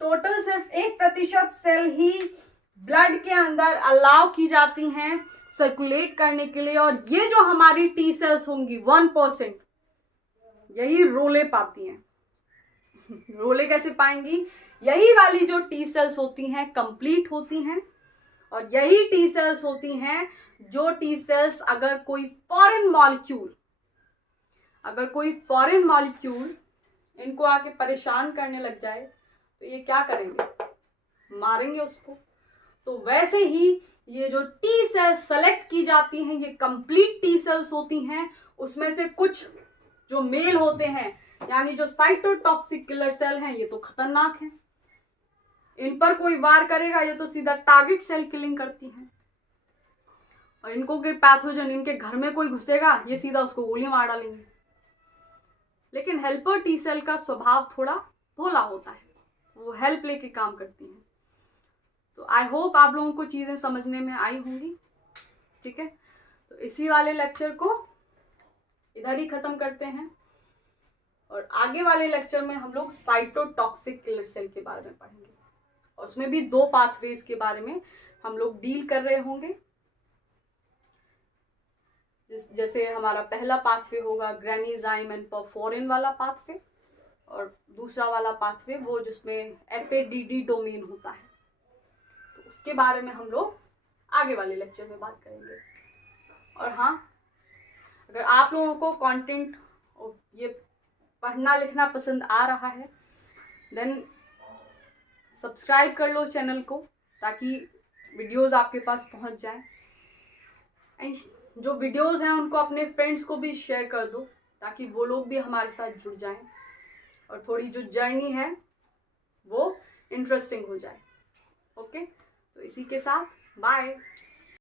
Total सिर्फ 1% सेल ही ब्लड के अंदर अलाउ की जाती हैं सर्कुलेट करने के लिए, और ये जो हमारी टी सेल्स होंगी 1%, यही रोले पाती हैं। रोले कैसे पाएंगी? यही वाली जो टी सेल्स होती हैं कंप्लीट होती हैं, और यही टी सेल्स होती हैं जो टी सेल्स अगर कोई फॉरेन मॉलिक्यूल इनको आके परेशान करने लग जाए तो ये क्या करेंगे? मारेंगे उसको। तो वैसे ही ये जो टी सेल्स सेलेक्ट की जाती हैं, ये कंप्लीट टी सेल्स होती हैं। उसमें से कुछ जो मेल होते हैं, यानी जो साइटोटॉक्सिक किलर सेल हैं, ये तो खतरनाक हैं, इन पर कोई वार करेगा ये तो सीधा टारगेट सेल किलिंग करती हैं। और इनको कोई पैथोजन, इनके घर में कोई घुसेगा, ये सीधा उसको गोली मार डालेंगे। लेकिन हेल्पर टी सेल का स्वभाव थोड़ा भोला होता है, वो हेल्प लेके काम करती हैं। तो आई होप आप लोगों को चीजें समझने में आई होंगी, ठीक है। तो इसी वाले लेक्चर को इधर ही खत्म करते हैं, और आगे वाले लेक्चर में हम लोग साइटोटॉक्सिक किलर सेल के बारे में पढ़ेंगे, और उसमें भी 2 पाथवेज के बारे में हम लोग डील कर रहे होंगे। जैसे हमारा पहला पाथवे होगा ग्रेनिजाइम एंड परफोरिन वाला पाथवे, और दूसरा वाला पाथवे वो जिसमें FADD डोमेन होता है, तो उसके बारे में हम लोग आगे वाले लेक्चर में बात करेंगे। और हाँ, अगर आप लोगों को कंटेंट ये पढ़ना लिखना पसंद आ रहा है, देन सब्सक्राइब कर लो चैनल को, ताकि वीडियोस आपके पास पहुंच जाए। एंड जो वीडियोस हैं उनको अपने फ्रेंड्स को भी शेयर कर दो, ताकि वो लोग भी हमारे साथ जुड़ जाएं और थोड़ी जो जर्नी है वो इंटरेस्टिंग हो जाए। ओके, तो इसी के साथ बाय।